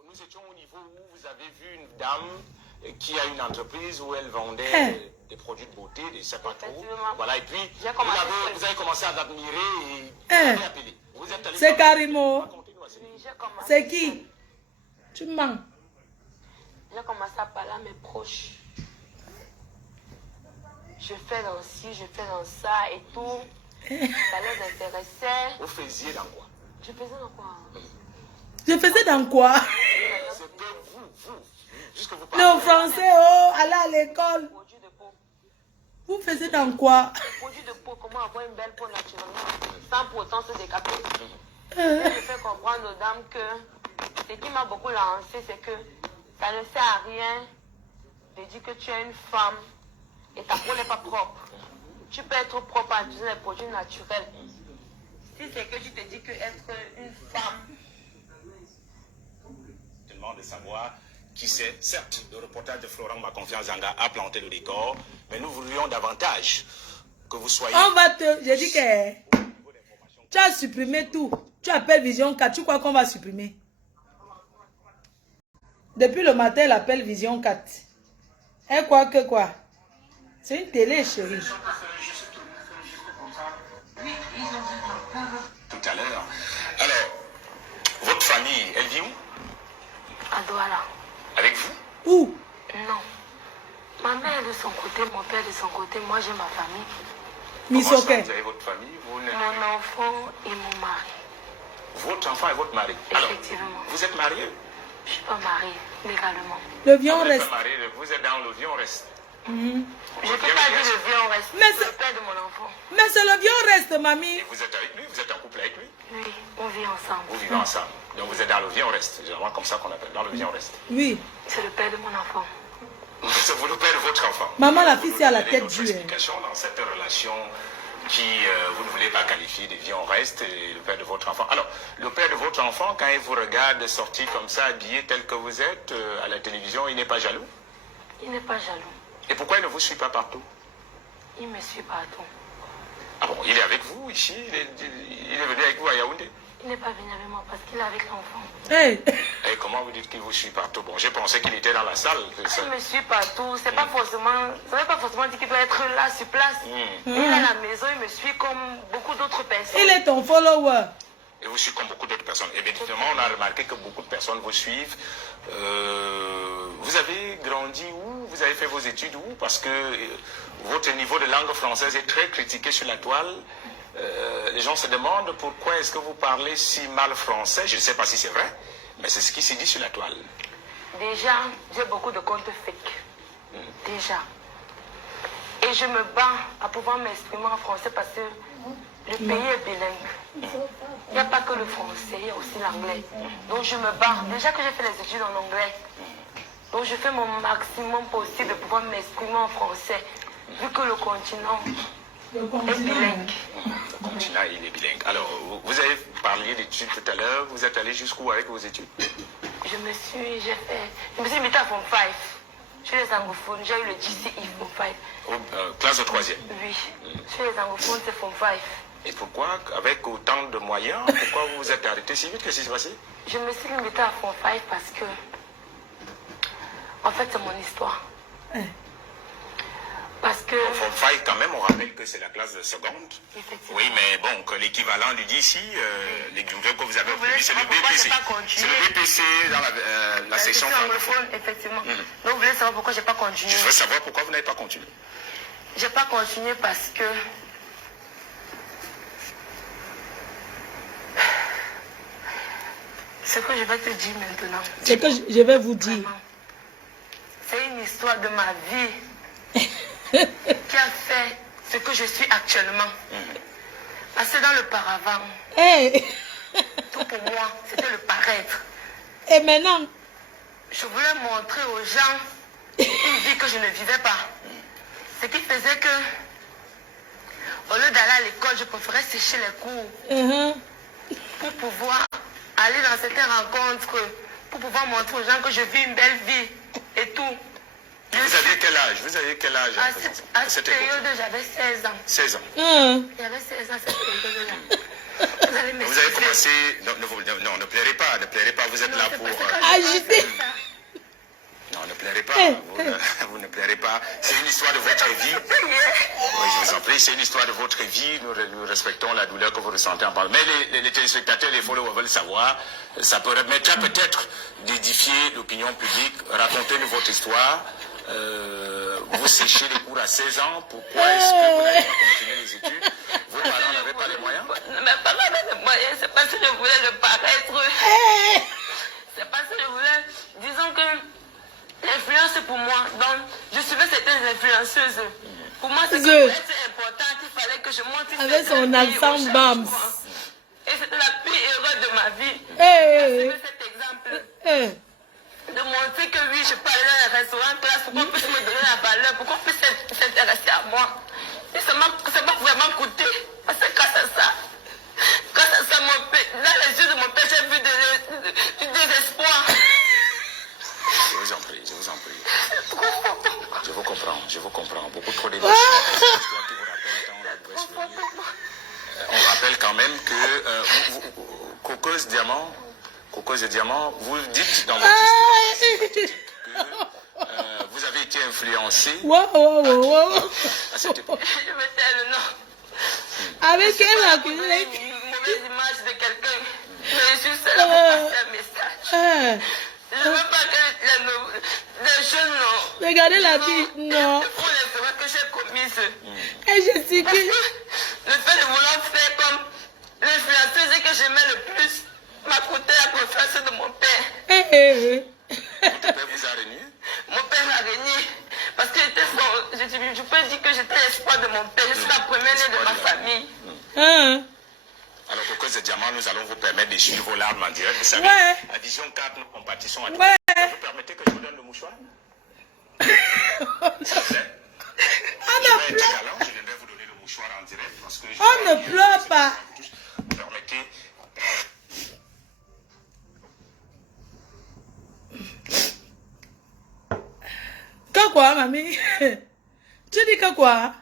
Nous étions au niveau où vous avez vu une dame qui a une entreprise où elle vendait des produits de beauté, des sapatous. Voilà, et puis vous avez commencé à l'admirer et vous avez appelé. C'est Karimo. C'est qui? Tu mens. J'ai commencé à parler à mes proches. Je fais dans ci, je fais dans ça et tout. Ça les intéressait. Vous faisiez dans quoi? Je faisais dans quoi? Je faisais dans quoi? C'est que vous, jusque vous Le français, oh, aller à l'école. Vous faisiez dans quoi? Produit de peau, comment avoir une belle peau naturellement, sans pour autant se décaper. Je fais comprendre aux dames que ce qui m'a beaucoup lancé, c'est que ça ne sert à rien de dire que tu es une femme et ta peau n'est pas propre. Tu peux être propre en utilisant des produits naturels. Si c'est que tu te dis que être une femme... Je demande de savoir qui c'est. Certes, le reportage de Florent Maconfiance Zanga a planté le décor, mais nous voudrions davantage que vous soyez... On va te... J'ai dit que... Tu as supprimé tout. Tu appelles Vision 4. Tu crois qu'on va supprimer? Depuis le matin, elle appelle Vision 4. Elle croit que quoi? C'est une télé, chérie. Tout à l'heure. Alors, votre famille, elle vit où? À Douala. Avec vous? Où? Non. Ma mère de son côté, mon père de son côté, moi j'ai ma famille. Comment ça, Misoké. vous avez votre famille? Mon enfant et mon mari. Votre enfant et votre mari? Alors, Effectivement. vous êtes marié? Je ne suis pas mariée, légalement. Le vion Vous êtes reste. pas marié, vous êtes dans le vieux, on reste. Je ne peux pas dire le vieux, on reste. Mais C'est le père de mon enfant. Mais c'est le vion reste, mamie. Et vous êtes avec lui? Vous êtes en couple avec lui? Oui, on vit ensemble. Vous vivez ensemble. Donc vous êtes dans le vieux, on reste. C'est généralement comme ça qu'on appelle. Dans le vieux, on reste. Oui. C'est le père de mon enfant. C'est vous le père de votre enfant. Maman, la fille, c'est à la Vous nous donnez tête d'autres dure. explications dans cette relation qui, vous ne voulez pas qualifier de vie, on reste, et le père de votre enfant. Alors, le père de votre enfant, quand il vous regarde sortir comme ça, habillé tel que vous êtes, à la télévision, il n'est pas jaloux? Il n'est pas jaloux. Et pourquoi il ne vous suit pas partout? Il me suit partout. Ah bon, il est avec vous ici? Il est venu avec vous à Yaoundé? Il n'est pas venu avec moi parce qu'il est avec l'enfant. Hey. Et comment vous dites qu'il vous suit partout? Bon, j'ai pensé qu'il était dans la salle. Il me suit partout. C'est pas forcément... Ça ne veut pas forcément dire qu'il doit être là, sur place. Il est à la maison, il me suit comme beaucoup d'autres personnes. Il est ton follower. Et vous suivez comme beaucoup d'autres personnes. Et bien, évidemment, on a remarqué que beaucoup de personnes vous suivent. Vous avez grandi où? Vous avez fait vos études où? Parce que votre niveau de langue française est très critiqué sur la toile. Les gens se demandent pourquoi est-ce que vous parlez si mal français. Je ne sais pas si c'est vrai, mais c'est ce qui s'est dit sur la toile. Déjà, j'ai beaucoup de comptes fake. Déjà. Et je me bats à pouvoir m'exprimer en français parce que le pays est bilingue. Il n'y a pas que le français, il y a aussi l'anglais. Donc je me bats. Déjà que j'ai fait les études en anglais. Donc je fais mon maximum possible de pouvoir m'exprimer en français. Vu que le continent est bilingue. Le continent, il est bilingue. Alors, vous avez parlé d'études tout à l'heure. Vous êtes allé jusqu'où avec vos études? Je me suis mis à Form 5. Chez les anglophones, j'ai eu le GCE Form 5. Classe de 3e? Oui. Chez les anglophones, c'est Form 5. Et pourquoi, avec autant de moyens, pourquoi vous vous êtes arrêté si vite? Qu'est-ce qui s'est passé? Je me suis limitée à Form 5 parce que, en fait, c'est mon histoire. Parce que... Form 5, quand même, on rappelle que c'est la classe de seconde. Effectivement. Oui, mais bon, que l'équivalent du DC, l'exemple que vous avez obtenu, c'est le BPC. C'est le BPC dans la section francophone. Effectivement. Donc, vous voulez savoir pourquoi je n'ai pas continué? Je veux savoir pourquoi vous n'avez pas continué. Je n'ai pas continué parce que... Ce que je vais te dire maintenant. C'est que je vais vous dire. C'est une histoire de ma vie qui a fait ce que je suis actuellement. Parce que dans le paravent, Hey. tout pour moi, c'était le paraître. Et maintenant? Je voulais montrer aux gens une vie que je ne vivais pas. Ce qui faisait que, au lieu d'aller à l'école, je préférais sécher les cours pour pouvoir aller dans certaines rencontres, pour pouvoir montrer aux gens que je vis une belle vie et tout. Vous aviez quel âge? Vous aviez quel âge À cette période, j'avais 16 ans. 16 ans. J'avais 16 ans à cette période-là. Vous avez commencé... Non, ne pleurez pas, vous êtes là pour... Agité. Non, ne pleurez pas, vous ne pleurez pas. C'est une histoire de votre vie. Oui, je vous en prie, c'est une histoire de votre vie. Nous respectons la douleur que vous ressentez en parlant. Mais les téléspectateurs, les followers veulent savoir. Ça permettra peut-être d'édifier l'opinion publique. Racontez-nous votre histoire. Vous séchez les cours à 16 ans. Pourquoi est-ce que vous n'avez pas continué les études? Vos parents n'avaient pas les moyens? Mes parents avaient les moyens, c'est parce que je voulais le paraître. C'est parce que je voulais, disons que l'influence pour moi. Donc, je suivais certaines influenceuses pour moi, c'est que pour être importante, il fallait que je monte avec son accent Bams. Et c'était la plus heureuse de ma vie. Hey. Cet exemple. Hey. De montrer que oui, je parlais dans un restaurant classe pour qu'on puisse me donner la valeur, pour qu'on puisse s'intéresser à moi. Et ça m'a vraiment coûté. Parce que grâce à ça, dans les yeux de mon père, j'ai vu du désespoir. Je vous en prie, je vous en prie. Je vous comprends. Beaucoup trop d'émotions. C'est une histoire qui vous rappelle quand la mauvaise venue. On rappelle quand même que Coco's Diamant, vous dites dans votre histoire que vous avez été influencé à cette époque. Je me tais le nom. Avec elle, une mauvaise image de quelqu'un. Mais je suis seule pour passer un message. Je ne veux pas que les jeunes regardez la vie, non. font les erreurs que j'ai commises. Et je sais que... Le fait de vouloir faire comme l'influenceuse que j'aimais le plus m'a coûté la confiance de mon père. Hey. Votre père vous a régné? Mon père m'a régné parce que je peux dire que j'étais l'espoir de mon père. Je suis la première née de ma famille. Alors, Coco's Diamant, nous allons vous permettre de suivre vos larmes en direct. Vous savez, à Vision 4, nous compatissons à tous. Vous permettez que je vous donne le mouchoir? Je viendrai vous donner le mouchoir en direct parce que on ne pleure pas. Vous permettez. Que quoi, mamie? Tu dis que quoi?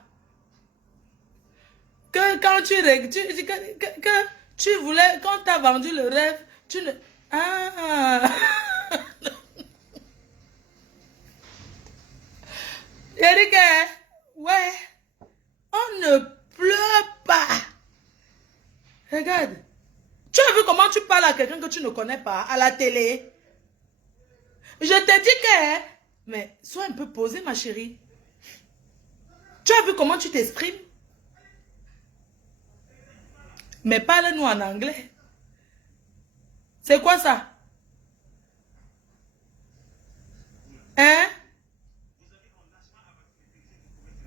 Que quand que tu voulais, quand tu as vendu le rêve, tu ne... Eric, ouais, on ne pleure pas. Regarde. Tu as vu comment tu parles à quelqu'un que tu ne connais pas à la télé? Je te dis que... Mais sois un peu posée, ma chérie. Tu as vu comment tu t'exprimes? Mais parle-nous en anglais. C'est quoi ça? Hein?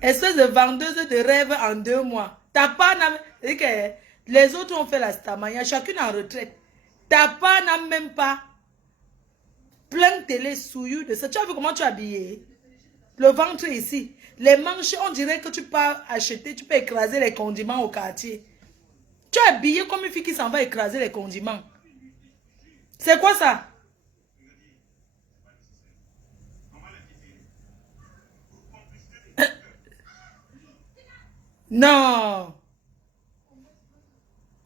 Espèce de vendeuse de rêves en 2 mois. T'as pas... Les autres ont fait la stamania, chacune en retraite. T'as pas même pas plein de télé souillure de ça. Tu as vu comment tu es habillé? Le ventre ici. Les manches, on dirait que tu peux acheter, tu peux écraser les condiments au quartier. Tu es habillé comme une fille qui s'en va écraser les condiments. C'est quoi ça? Non.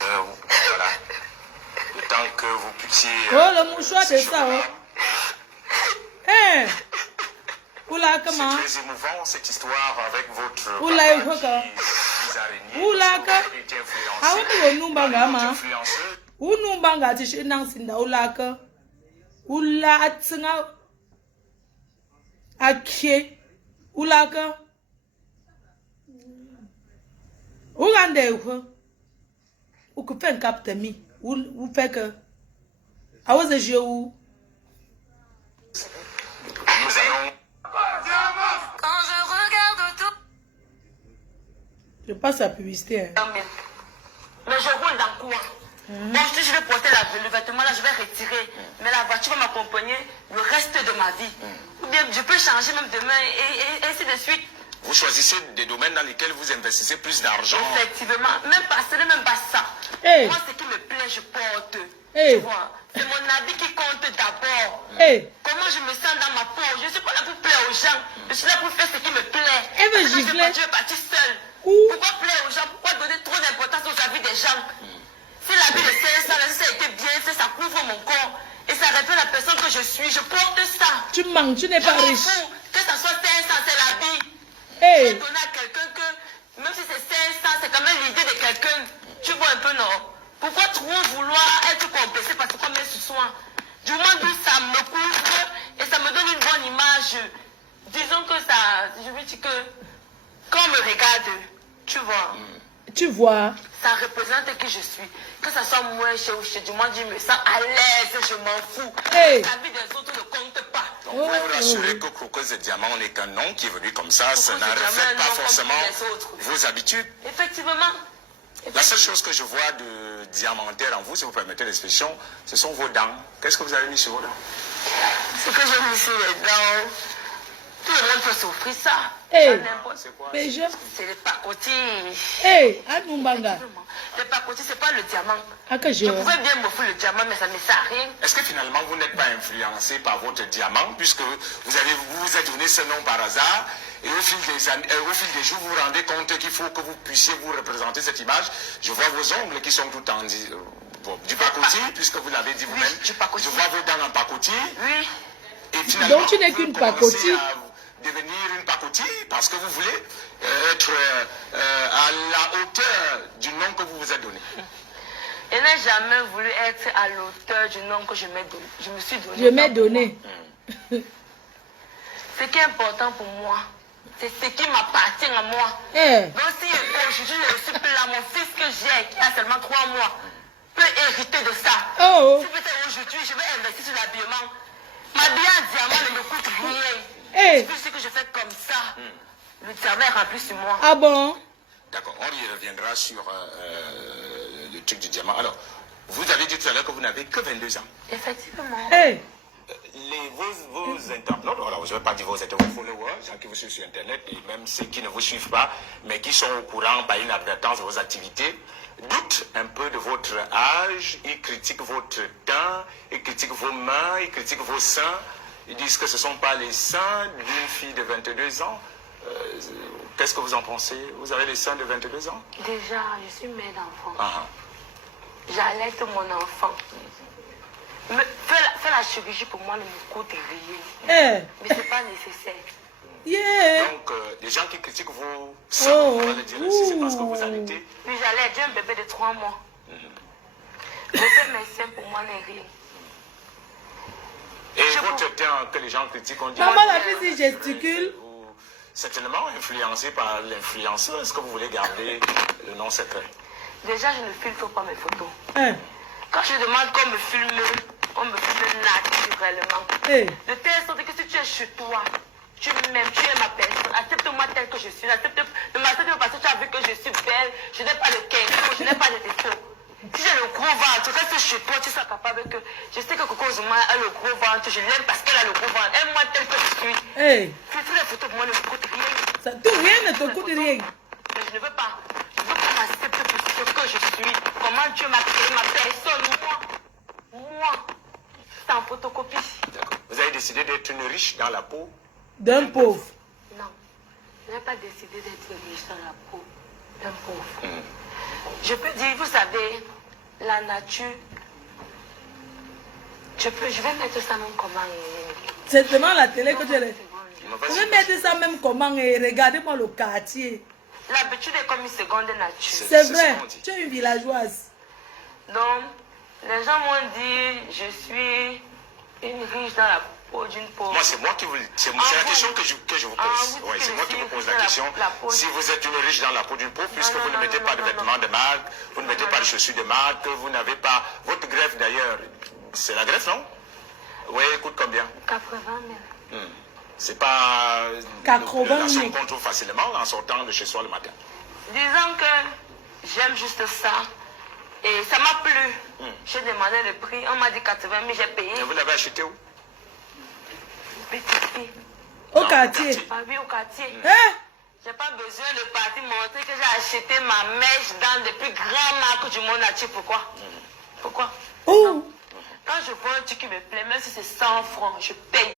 Voilà. Le temps que vous puissiez... Oh, le mouchoir de ça, oh. Hein? Oula, comment? C'est très émouvant, cette histoire avec votre... Oula, il faut que... Oula, que... Ah, où nous bangama? Où nous banga, tu sais, non, c'est là, oula, que... Oula, atsinga... Aké... Oula, que... Ougande, ou que fait un cap mi, ou fait que... Ah, ouais, c'est où? Nous allons... Quand je regarde tout... Je passe la publicité. Hein. Mais je roule dans le coin. Bon, je vais porter le vêtement là, je vais retirer. Mais la voiture va m'accompagner le reste de ma vie. Ou bien je peux changer même demain et ainsi de suite. Vous choisissez des domaines dans lesquels vous investissez plus d'argent. Effectivement, même pas ça. Hey. Moi, ce qui me plaît, je porte. Hey. Tu vois, c'est mon habit qui compte d'abord. Hey. Comment je me sens dans ma peau. Je ne suis pas là pour plaire aux gens. Je suis là pour faire ce qui me plaît. Elle veut Parce que gifler. je vais partir seule. Pourquoi plaire aux gens? Pourquoi donner trop d'importance aux habits des gens? Si l'habit de 500, ça a été bien fait, ça couvre mon corps. Et ça répète la personne que je suis. Je porte ça. Tu manques, tu n'es pas riche. Fous. Que ça soit 500, c'est l'habit. Hey. Je vais donner à quelqu'un que, même si c'est 500, c'est quand même l'idée de quelqu'un. Tu vois un peu, non? Pourquoi trop vouloir être compensé parce qu'on met ce soin? Du moins d'où ça me couvre et ça me donne une bonne image. Disons que ça, je veux dire que, quand on me regarde, tu vois, Tu vois. Ça représente qui je suis. Que ça soit moins cher ou cher, du moins, je me sens à l'aise, je m'en fous. Hey. La vie des autres ne compte pas. Donc, vous vous rassurez que Croqueuse de Diamant n'est qu'un nom qui évolue comme ça, ça ne reflète pas forcément vos habitudes. Effectivement. La seule chose que je vois de diamantaire en vous, si vous permettez l'expression, ce sont vos dents. Qu'est-ce que vous avez mis sur vos dents? Ce que j'ai mis sur les dents, tout le monde peut souffrir ça. Hey. C'est quoi? C'est les pacotis. Hey, Anumbanga. Les pacotis, c'est pas le diamant. Je pouvais bien m'offrir le diamant, mais ça ne me sert à rien. Est-ce que finalement vous n'êtes pas influencé par votre diamant, puisque vous vous êtes donné ce nom par hasard, et au fil des jours, vous vous rendez compte qu'il faut que vous puissiez vous représenter cette image. Je vois vos ongles qui sont tout en du pacoti, puisque vous l'avez dit vous-même. Oui, du pacoti. Je vois vos dents en pacoti. Oui. Et finalement, donc tu n'es qu'une pacoti. Devenir une pacoti parce que vous voulez être à la hauteur du nom que vous vous êtes donné. Je n'ai jamais voulu être à l'auteur du nom que je me suis donné. Je m'ai donné. Ce qui est important pour moi, c'est ce qui m'appartient à moi. Hey. Donc si aujourd'hui je ne suis plus là, mon fils que j'ai, qui a seulement 3 mois, peut hériter de ça. Oh. Si peut-être aujourd'hui je vais investir sur l'habillement, m'habiller en diamant ne me coûte rien. Hey. C'est ce que je fais comme ça. Le diamant est rempli sur moi. Ah bon? D'accord, on y reviendra sur le truc du diamant. Alors, vous avez dit tout à l'heure que vous n'avez que 22 ans. Effectivement. Hey. Vos internautes, alors je ne vais pas dire vos followers, gens qui vous suivent sur Internet, et même ceux qui ne vous suivent pas, mais qui sont au courant par inadvertance de vos activités, doutent un peu de votre âge, ils critiquent votre teint, ils critiquent vos mains, ils critiquent vos seins, ils disent que ce ne sont pas les seins d'une fille de 22 ans. Qu'est-ce que vous en pensez? Vous avez les seins de 22 ans? Déjà, je suis mère d'enfant. Ah. J'allaite mon enfant. Faire la chirurgie pour moi ne me coûte rien. Hey. Mais ce n'est pas nécessaire. Yeah. Donc, les gens qui critiquent vos seins, on va le dire ainsi, c'est parce que vous allaitez. Puis j'allais aider un bébé de 3 mois. Je fais mes seins pour moi n'est rien. Et votre teint que les gens critiquent, on dit... Maman, la fille, si gesticule. Certainement influencé par l'influenceur. Est-ce que vous voulez garder le nom secret? Déjà, je ne filtre pas mes photos. Hey. Quand je demande qu'on me filme naturellement. Hey. De telle sorte que si tu es chez toi, tu m'aimes, tu es ma personne, accepte-moi telle que je suis. Ne m'accepte parce que tu as vu que je suis belle, je n'ai pas de question, je n'ai pas de défaut. Si j'ai le gros ventre, reste chez toi, tu seras capable que... Je sais que Coco Zuma a le gros ventre, je l'aime parce qu'elle a le gros ventre. Aime-moi telle que je suis. Hey. Filtrer les photos pour moi ne me coûte rien. Ça, tout rien ne te coûte rien. Mais je ne veux pas. Je veux qu'on m'accepte pour ce que je suis. Comment Dieu m'a créé ma personne, moi. C'est en photocopie. D'accord. Vous avez décidé d'être une riche dans la peau D'un pauvre. Non. Je n'ai pas décidé d'être riche dans la peau d'un pauvre. Je peux dire, vous savez, la nature, je vais mettre ça même comment. C'est seulement la télé que tu es. Non, Vous pouvez mettre ça même comment et regardez-moi le quartier. L'habitude est comme une seconde nature. C'est vrai, tu es une villageoise. Donc, les gens m'ont dit, je suis une riche dans la peau d'une pauvre. Moi, c'est moi qui vous... C'est la question que je vous pose. Ouais, c'est moi qui vous pose la question. Si vous êtes une riche dans la peau d'une pauvre, puisque vous ne mettez pas de vêtements de marque, vous ne mettez pas de chaussures de marque, vous n'avez pas... Votre greffe, d'ailleurs, c'est la greffe, non? Oui, elle coûte combien? 80 000. C'est pas... 80 000. La somme qu'on trouve facilement en sortant de chez soi le matin. Disons que j'aime juste ça. Et ça m'a plu. J'ai demandé le prix. On m'a dit 80 000, j'ai payé. Et vous l'avez acheté où? Petite fille. Au quartier. Ah oui, au quartier. Hein? J'ai pas besoin de partir montrer que j'ai acheté ma mèche dans les plus grandes marques du monde entier. Pourquoi? Pourquoi? Oh. Quand je vois un truc qui me plaît, même si c'est 100 francs, je paye.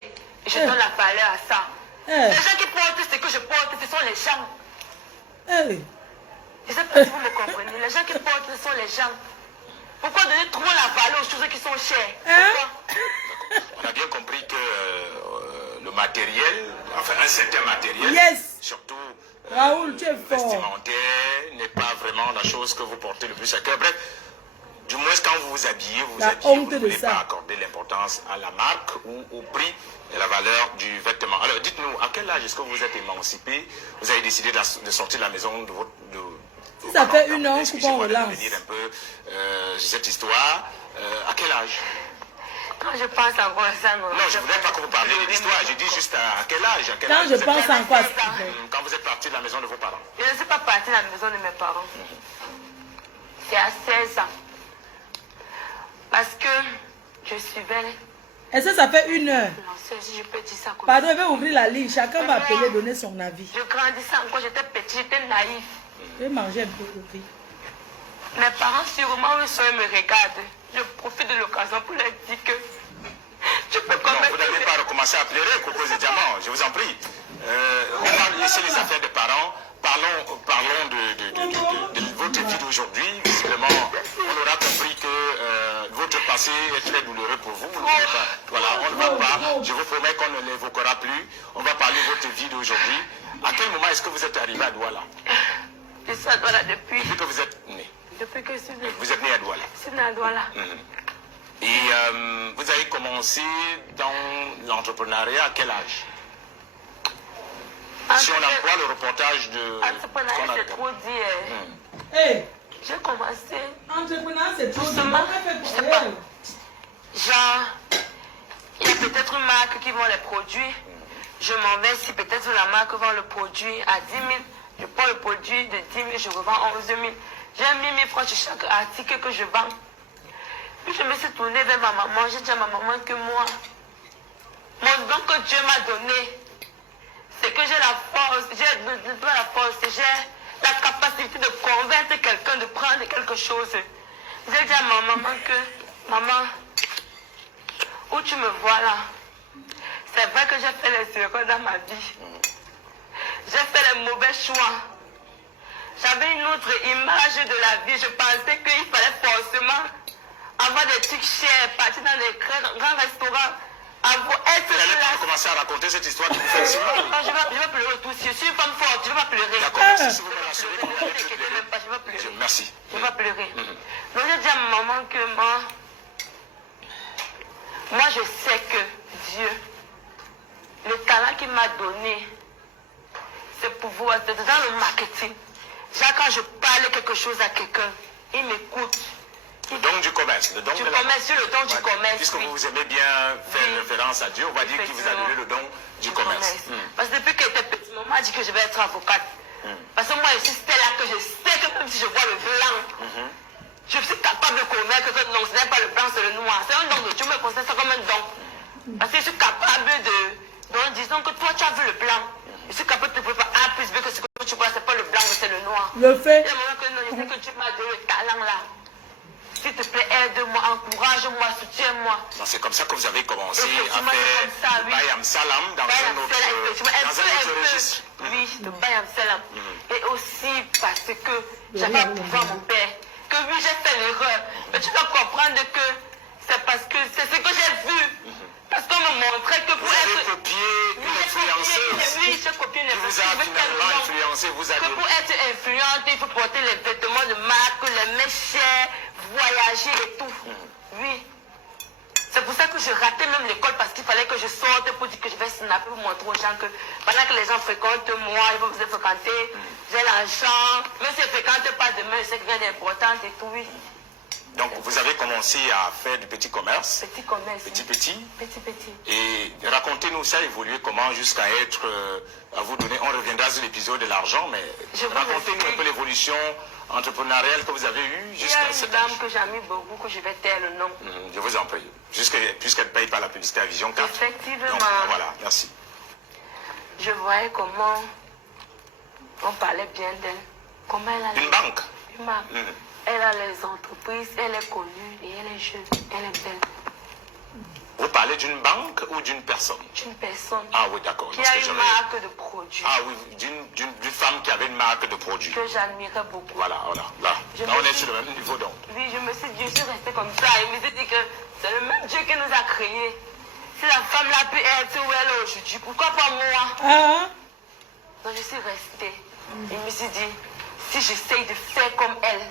Et je donne la valeur à ça. Les gens qui portent ce que je porte, ce sont les gens. Hey. Je sais pas si vous me comprenez. Les gens qui portent, ce sont les gens. Pourquoi donner trop la valeur aux choses qui sont chères? Pourquoi? On a bien compris que le matériel, enfin un certain matériel, Yes. surtout Raoul, tu es fort. vestimentaire, n'est pas vraiment la chose que vous portez le plus à cœur. Bref, du moins quand vous vous habillez, vous ne voulez pas accorder l'importance à la marque ou au prix et la valeur du vêtement. Alors dites-nous, à quel âge est-ce que vous êtes émancipé? Vous avez décidé de sortir de la maison Si ça fait 1 an, on relance. Revenir un peu sur cette histoire. À quel âge? Quand je pense encore à ça, non. Non, je ne voudrais pas que vous parliez de l'histoire. Je dis juste à quel âge? Quand je pense encore à ça. Quand vous êtes parti de la maison de vos parents. Je ne suis pas partie de la maison de mes parents. C'est à 16 ans. Parce que je suis belle. Est-ce que ça fait 1 heure? Non, si je peux dire ça comme Pardon, je vais ouvrir la ligne. Chacun va appeler, donner son avis. Je grandissais encore, j'étais petite, j'étais naïf. Je vais manger un peu de vie. Mes parents, sûrement, eux, ils me regardent. Je profite de l'occasion pour leur dire que je peux quand même... Vous n'allez pas recommencer à pleurer, Coco de Diamant, je vous en prie. On va laisser les affaires des parents. Parlons de votre vie d'aujourd'hui. Visiblement, on aura compris que votre passé est très douloureux pour vous. Voilà, on ne va pas. Je vous promets qu'on ne l'évoquera plus. On va parler de votre vie d'aujourd'hui. À quel moment est-ce que vous êtes arrivé à Douala? Je suis à Douala depuis que vous êtes né. Depuis que je suis née. Vous êtes né à Douala. Je suis née à Douala. Et vous avez commencé dans l'entrepreneuriat à quel âge? Si on emploie le reportage de... Entrepreneuriat, c'est trop dit. Hey, j'ai commencé... entrepreneuriat, c'est trop dit. Je sais pas. Genre, il y a peut-être une marque qui vend les produits. Je m'en vais si peut-être la marque vend le produit à 10 000. Je prends le produit de 10 000, je revends 11 000. J'ai 1 000 francs sur chaque article que je vends. Puis je me suis tournée vers ma maman. J'ai dit à ma maman que moi, mon don que Dieu m'a donné, c'est que j'ai la force, j'ai pas la force, j'ai la capacité de convaincre quelqu'un de prendre quelque chose. J'ai dit à ma maman que, maman, où tu me vois là, c'est vrai que j'ai fait les erreurs dans ma vie. J'ai fait les mauvais choix. J'avais une autre image de la vie. Je pensais qu'il fallait forcément avoir des trucs chers, partir dans des grands restaurants. Vous allez commencer à raconter cette histoire qui vous fait si mal. Non, je vais pleurer tout. Si je suis une femme forte, je vais pleurer. D'accord, si vous me rassurez, vous allez pleurer. Je vais pleurer. Merci. Je vais pleurer. Donc j'ai dit à ma maman que moi je sais que Dieu, le talent qu'il m'a donné, c'est pouvoir, c'est dans le marketing. Genre quand je parle quelque chose à quelqu'un, il m'écoute. Le don du commerce. Le don du commerce, le don du commerce. Puisque vous aimez bien faire référence à Dieu, on va dire qu'il vous a donné le don du commerce. Parce que depuis qu'elle était petite, maman a dit que je vais être avocate. Parce que moi, je suis là que je sais que même si je vois le blanc, je suis capable de convaincre que non, ce n'est pas le blanc, c'est le noir. C'est un don de Dieu, me considère ça comme un don. Parce que je suis capable de... Donc disons que toi, tu as vu le blanc. Je suis capable de te préparer A plus B que ce que tu vois, c'est pas le blanc, mais c'est le noir. Le fait. Et moi, que non, je sais que tu m'as donné le talent là. S'il te plaît, aide-moi, encourage-moi, soutiens-moi. C'est comme ça que vous avez commencé à faire Bayam Salam dans un autre registre. Oui, de Bayam Salam. Et aussi parce que j'avais approuvé mon père. Que oui, j'ai fait l'erreur. Mais tu dois comprendre que c'est parce que c'est ce que j'ai vu. Parce qu'on me montrait que pour être... Vous avez copié une influenceuse. Oui, j'ai copié une influenceuse. Vous avez finalement influencé, vous avez... Que pour être influente, il faut porter les vêtements de marque, les méchants, voyager et tout. Oui. C'est pour ça que je ratais même l'école parce qu'il fallait que je sorte pour dire que je vais snapper pour montrer aux gens que pendant que les gens fréquentent moi, ils vont vous fréquenter, j'ai l'argent, même si je ne fréquente pas demain, je sais qu'il y a d'important et tout, oui. Donc vous avez commencé à faire du petit commerce. Petit commerce. Petit. Petit. Et racontez-nous ça a évolué comment jusqu'à être, à vous donner, on reviendra sur l'épisode de l'argent, mais racontez-nous un peu l'évolution entrepreneuriale que vous avez eue jusqu'à cette... Il y a une dame que j'aime beaucoup, que je vais taire le nom. Je vous en prie, puisqu'elle ne paye pas la publicité à Vision 4. Effectivement. Donc, voilà, merci. Je voyais comment on parlait bien d'elle. Comment elle a... Une banque. Une banque. Elle a les entreprises, elle est connue et elle est jeune, elle est belle. Vous parlez d'une banque ou d'une personne? D'une personne. Ah oui, d'accord. Qui a une marque de produits. Ah oui, d'une femme qui avait une marque de produits. Que j'admirais beaucoup. Voilà. Là on est sur le même niveau donc. Oui, je me suis dit, je suis restée comme ça. Il me dit que c'est le même Dieu qui nous a créés. Si la femme là peut être où elle est aujourd'hui, pourquoi pas moi? Donc je suis restée. Je me suis dit, si j'essaye de faire comme elle,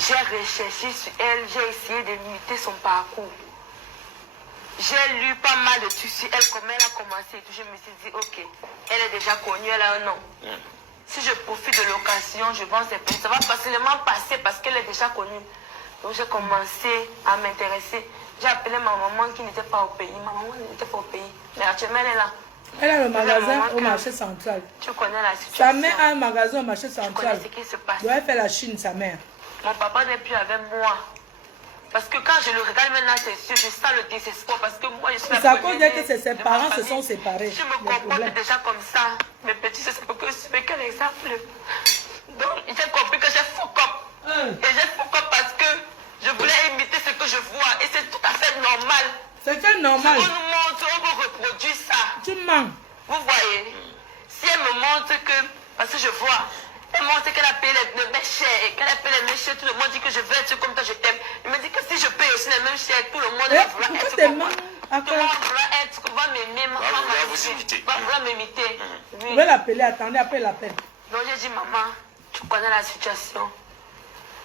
j'ai recherché sur elle, j'ai essayé d'imiter son parcours. J'ai lu pas mal de trucs sur elle, comment elle a commencé et tout. Je me suis dit, ok, elle est déjà connue, elle a un nom. si je profite de l'occasion, je vends ces produits. Ça va facilement passer parce qu'elle est déjà connue. Donc j'ai commencé à m'intéresser. J'ai appelé ma maman qui n'était pas au pays. Ma maman n'était pas au pays. Mais actuellement, elle est là. Elle a le magasin au marché central. Tu connais la situation. Sa mère a un magasin au marché central. Tu connais ce qui se passe. Donc elle fait la Chine, sa mère. Mon papa n'est plus avec moi. Parce que quand je le regarde maintenant, c'est sûr, je sens le désespoir. Parce que moi, je suis la Ça cause première que ses parents se sont séparés. Je me comporte déjà comme ça. Mes petits, c'est pour que je suis quel exemple. Donc, j'ai compris que j'ai fuck up. Et j'ai fuck up parce que je voulais imiter ce que je vois. Et c'est tout à fait normal. C'est fait normal. Si on nous montre, on veut reproduire ça. Tu mens. Vous voyez, si elle me montre que, parce que je vois, elle montre qu'elle a payé les mêmes chèques, et qu'elle a payé les mêmes chèques, tout le monde dit que je veux être comme toi, je t'aime. Il me dit que si je paye aussi les mêmes chèques, tout le monde va vouloir être comme moi. Tout le monde va vouloir être, va m'aimer, va vouloir m'imiter. Je vais l'appeler, attendez, après l'appel. Donc j'ai dit, maman, tu connais la situation.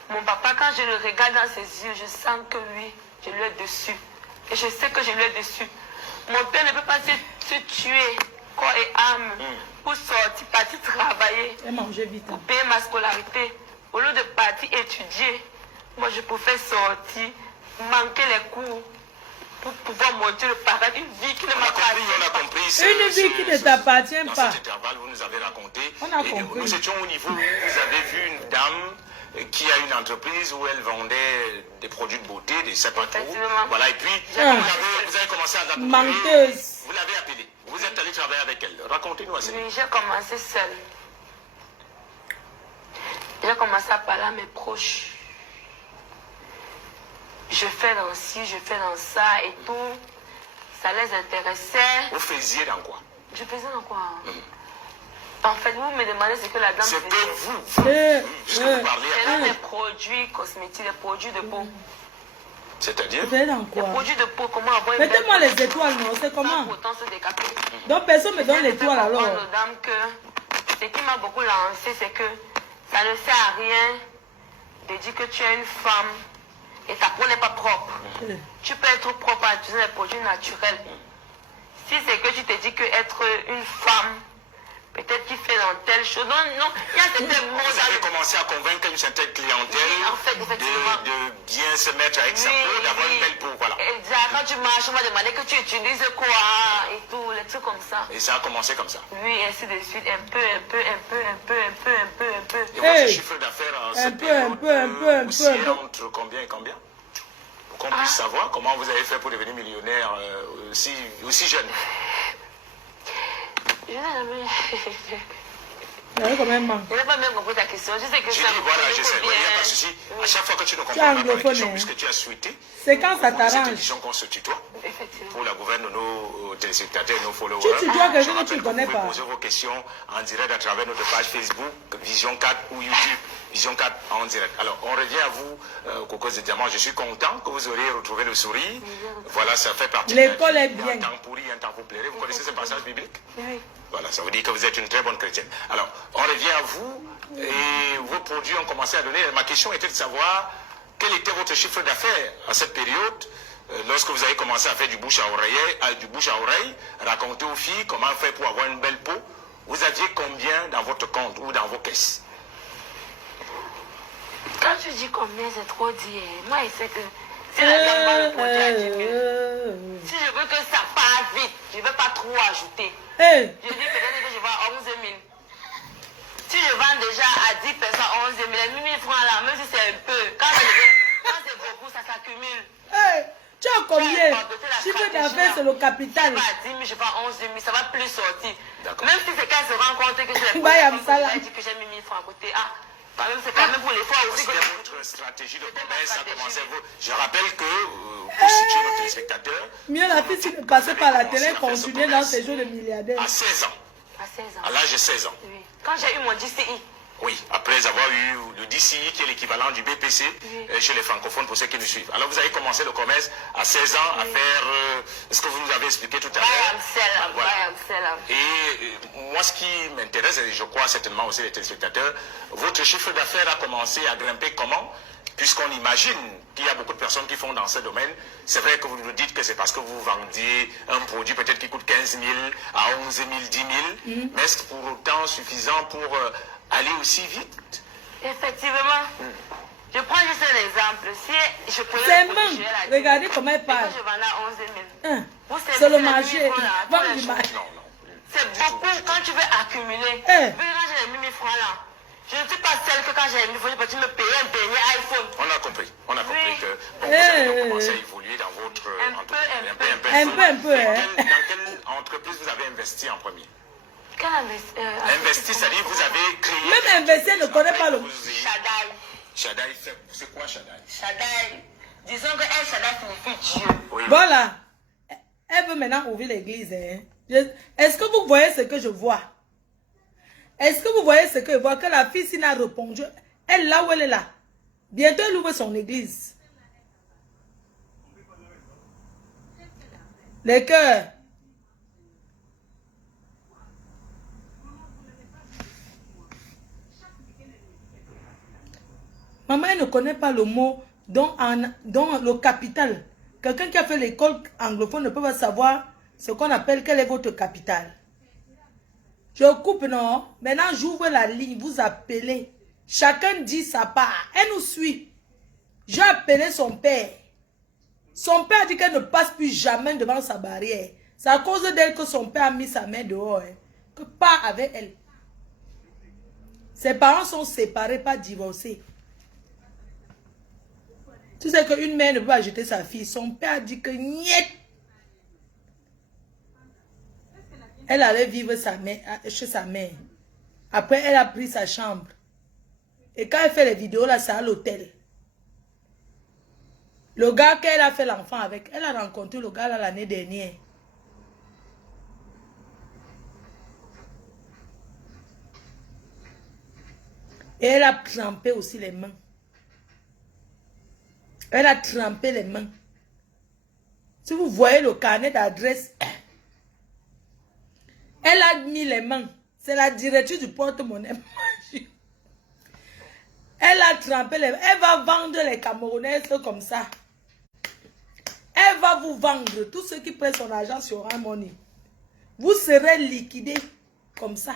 Mon papa, quand je le regarde dans ses yeux, je sens que oui, je lui ai dessus. Et je sais que je lui ai dessus. Mon père ne peut pas se tuer corps et âme pour sortir, partir travailler, et manger vite. pour payer ma scolarité. Au lieu de partir étudier, moi je pouvais sortir, manquer les cours pour pouvoir monter le paradis, une vie qui ne m'appartient pas. Une vie qui ne t'appartient pas. Dans cet intervalle, vous nous avez raconté. On a compris. Nous étions au niveau où vous avez vu une dame qui a une entreprise où elle vendait des produits de beauté, des sapatous. Voilà, et puis vous avez commencé à l'appeler. Menteuse. Vous l'avez appelée. Vous êtes allé travailler avec elle. Racontez-nous assez. Oui, j'ai commencé seule. J'ai commencé à parler à mes proches. Je fais dans ci, je fais dans ça et tout. Ça les intéressait. Vous faisiez dans quoi? Je faisais dans quoi? En fait, vous me demandez ce que la dame faisait. C'est que vous, puisque vous parlez à des produits cosmétiques, des produits de peau. C'est-à-dire? Dans quoi? Les produits de peau, comment avoir une mettez-moi les étoiles, non? C'est comment? Pourtant se décaper. Donc personne me donne l'étoile alors. Aux dames que ce qui m'a beaucoup lancé, c'est que ça ne sert à rien de dire que tu es une femme et ta peau n'est pas propre. Tu peux être propre en utilisant des produits naturels. Si c'est que tu te dis que être une femme, peut-être qu'il fait dans telle chose. Non, non, il y a certains mots. Vous avez commencé à convaincre une certaine clientèle en fait, de bien se mettre avec sa peau, d'avoir une belle peau. Voilà. Exact. Quand tu marches, on va demander que tu utilises quoi et tout, les trucs comme ça. Et ça a commencé comme ça. Oui, ainsi de suite. Un peu. Et votre chiffre d'affaires en cette période oscille entre combien et combien? Pour qu'on puisse savoir comment vous avez fait pour devenir millionnaire aussi jeune. Je n'ai jamais... Je n'ai pas bien compris ta question. Je sais que ça... Voilà, je sais. Il n'y a pas de souci. À chaque fois que tu ne comprends pas la question, puisque tu as souhaité... C'est quand ça t'arrange. C'est une question qu'on se tutoie. Pour la gouverne de nos téléspectateurs et nos followers. Tu tutoies quelqu'un que tu ne connais pas. Vous pouvez poser vos questions en direct à travers notre page Facebook, Vision 4 ou YouTube, Vision 4 en direct. Alors, on revient à vous, Cocos de Diamant. Je suis content que vous auriez retrouvé le sourire. Voilà, ça fait partie de l'école est bien. Un temps pourri, un temps vous plairait. Vous connaissez ce passage biblique? Oui. Voilà, ça veut dire que vous êtes une très bonne chrétienne. Alors, on revient à vous et vos produits ont commencé à donner. Ma question était de savoir quel était votre chiffre d'affaires à cette période lorsque vous avez commencé à faire du bouche à oreille, raconter aux filles comment faire pour avoir une belle peau. Vous aviez combien dans votre compte ou dans vos caisses? Quand tu dis combien, c'est trop dit. Moi, je sais que si la dame va me produire à 10 000, si je veux que ça parte vite, je ne veux pas trop ajouter. Je dis peut-être que je vends 11 000. Si je vends déjà à 10 personnes 11 000, les 1 000 francs là, même si c'est un peu, quand c'est beaucoup, ça s'accumule. Tu as combien? Chiffre d'affaires, c'est le capital. Si je vends à 10 000, je vends 11 000, ça va plus sortir. Même si c'est quand elle se rend compte que je l'ai dit que j'ai mis 1 000 francs à côté. C'est quand même pour l'effort aussi. C'était votre stratégie de commerce, ça commençait vous. Je rappelle que, pour situer nos téléspectateurs, mieux la fille, si elle passait par la télé, continuait dans ses jours de milliardaire. À 16 ans. À 16 ans. À l'âge de 16 ans. Oui. Quand j'ai eu mon DCI. Oui, après avoir eu le DCI qui est l'équivalent du BPC chez les francophones pour ceux qui nous suivent. Alors vous avez commencé le commerce à 16 ans à faire ce que vous nous avez expliqué tout à l'heure. Et moi ce qui m'intéresse, et je crois certainement aussi les téléspectateurs, votre chiffre d'affaires a commencé à grimper comment? puisqu'on imagine qu'il y a beaucoup de personnes qui font dans ce domaine, c'est vrai que vous nous dites que c'est parce que vous vendiez un produit peut-être qui coûte 15 000 à 11 000, 10 000, mais est-ce pour autant suffisant pour aller aussi vite? Effectivement. Je prends juste un exemple. Si je prenais c'est même, regardez comment elle parle. je vendais à 11 000. C'est le marché. Vendre du marché. C'est beaucoup quand tu veux accumuler. Quand j'ai mis 1000 francs là, je ne suis pas celle que quand j'ai mis 1000 francs, tu me payais un dernier iPhone. On a compris. On a compris que bon, vous avez commencé à évoluer dans votre entreprise. Un peu. Dans quelle entreprise vous avez investi en premier? Investi, c'est-à-dire vous avez créé... Même investi, elle ne connaît pas le mot. Shadai, c'est quoi Shadai? Shadai, disons que El Shaddai signifie Dieu. Oui. Voilà. Elle veut maintenant ouvrir l'église. Hein. Est-ce que vous voyez ce que je vois? Est-ce que vous voyez ce que je vois? Que la fille s'y n'a répondu. Elle là où elle est là. Bientôt elle ouvre son église. Les cœurs. Maman, elle ne connaît pas le mot dont le capital. Quelqu'un qui a fait l'école anglophone ne peut pas savoir ce qu'on appelle quel est votre capital. Je coupe, non? Maintenant, j'ouvre la ligne. Vous appelez. Chacun dit sa part. Elle nous suit. J'ai appelé son père. Son père dit qu'elle ne passe plus jamais devant sa barrière. C'est à cause d'elle que son père a mis sa main dehors. Hein, que pas avec elle. Ses parents sont séparés, pas divorcés. Tu sais qu'une mère ne peut pas jeter sa fille. Son père dit que niet. Elle allait vivre chez sa mère. Après, elle a pris sa chambre. Et quand elle fait les vidéos, là, c'est à l'hôtel. Le gars qu'elle a fait l'enfant avec, elle a rencontré le gars là l'année dernière. Et elle a trempé aussi les mains. Elle a trempé les mains. Si vous voyez le carnet d'adresse, elle a mis les mains. C'est la directrice du porte-monnaie. Elle a trempé les mains. Elle va vendre les Camerounaises comme ça. Elle va vous vendre. Tous ceux qui prennent son argent sur un money. Vous serez liquidés comme ça.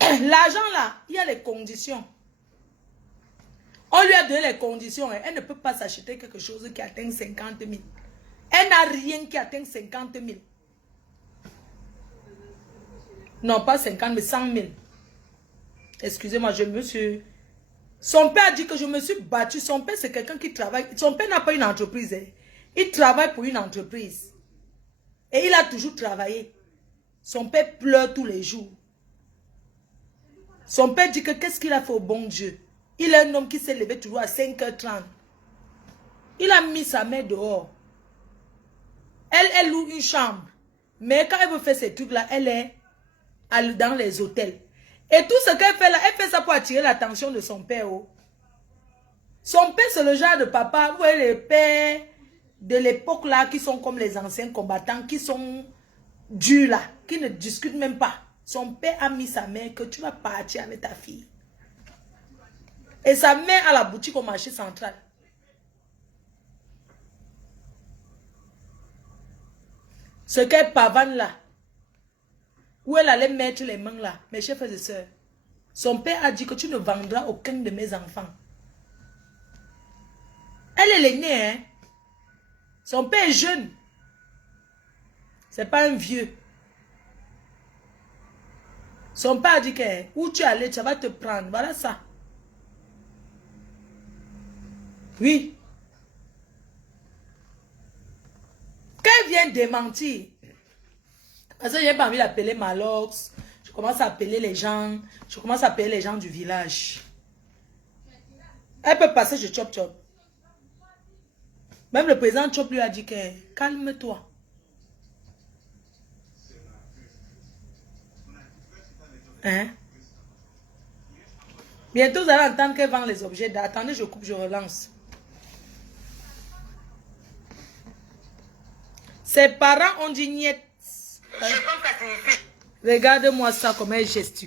L'argent là, il y a les conditions. On lui a donné les conditions. Elle ne peut pas s'acheter quelque chose qui atteint 50 000. Elle n'a rien qui atteint 50 000. Non, pas 50 000, 100 000. Excusez-moi, je me suis... Son père a dit que je me suis battue. Son père, c'est quelqu'un qui travaille. Son père n'a pas une entreprise. Hein. Il travaille pour une entreprise. Et il a toujours travaillé. Son père pleure tous les jours. Son père dit que qu'est-ce qu'il a fait au bon Dieu? Il est un homme qui s'est levé toujours à 5h30. Il a mis sa mère dehors. Elle loue une chambre. Mais quand elle veut faire ces trucs-là, elle est dans les hôtels. Et tout ce qu'elle fait là, elle fait ça pour attirer l'attention de son père. Oh. Son père, c'est le genre de papa, vous voyez les pères de l'époque là, qui sont comme les anciens combattants, qui sont durs là, qui ne discutent même pas. Son père a mis sa mère que tu vas partir avec ta fille. Et sa mère à la boutique au marché central. Ce qu'elle pavane là, où elle allait mettre les mains là, mes chers frères et sœurs. Son père a dit que tu ne vendras aucun de mes enfants. Elle est l'aînée, hein. Son père est jeune. C'est pas un vieux. Son père a dit que où tu allais, tu vas te prendre. Voilà ça. Oui. Quand elle vient démentir, parce que j'ai pas envie d'appeler Malox, je commence à appeler les gens, du village. Elle peut passer chez Chop Chop. Même le président Chop lui a dit que calme-toi. Hein? Bientôt vous allez entendre qu'elle vend les objets. Attendez, je coupe, je relance. Ses parents ont dit niet. Regarde-moi ça, comment elle gesticule.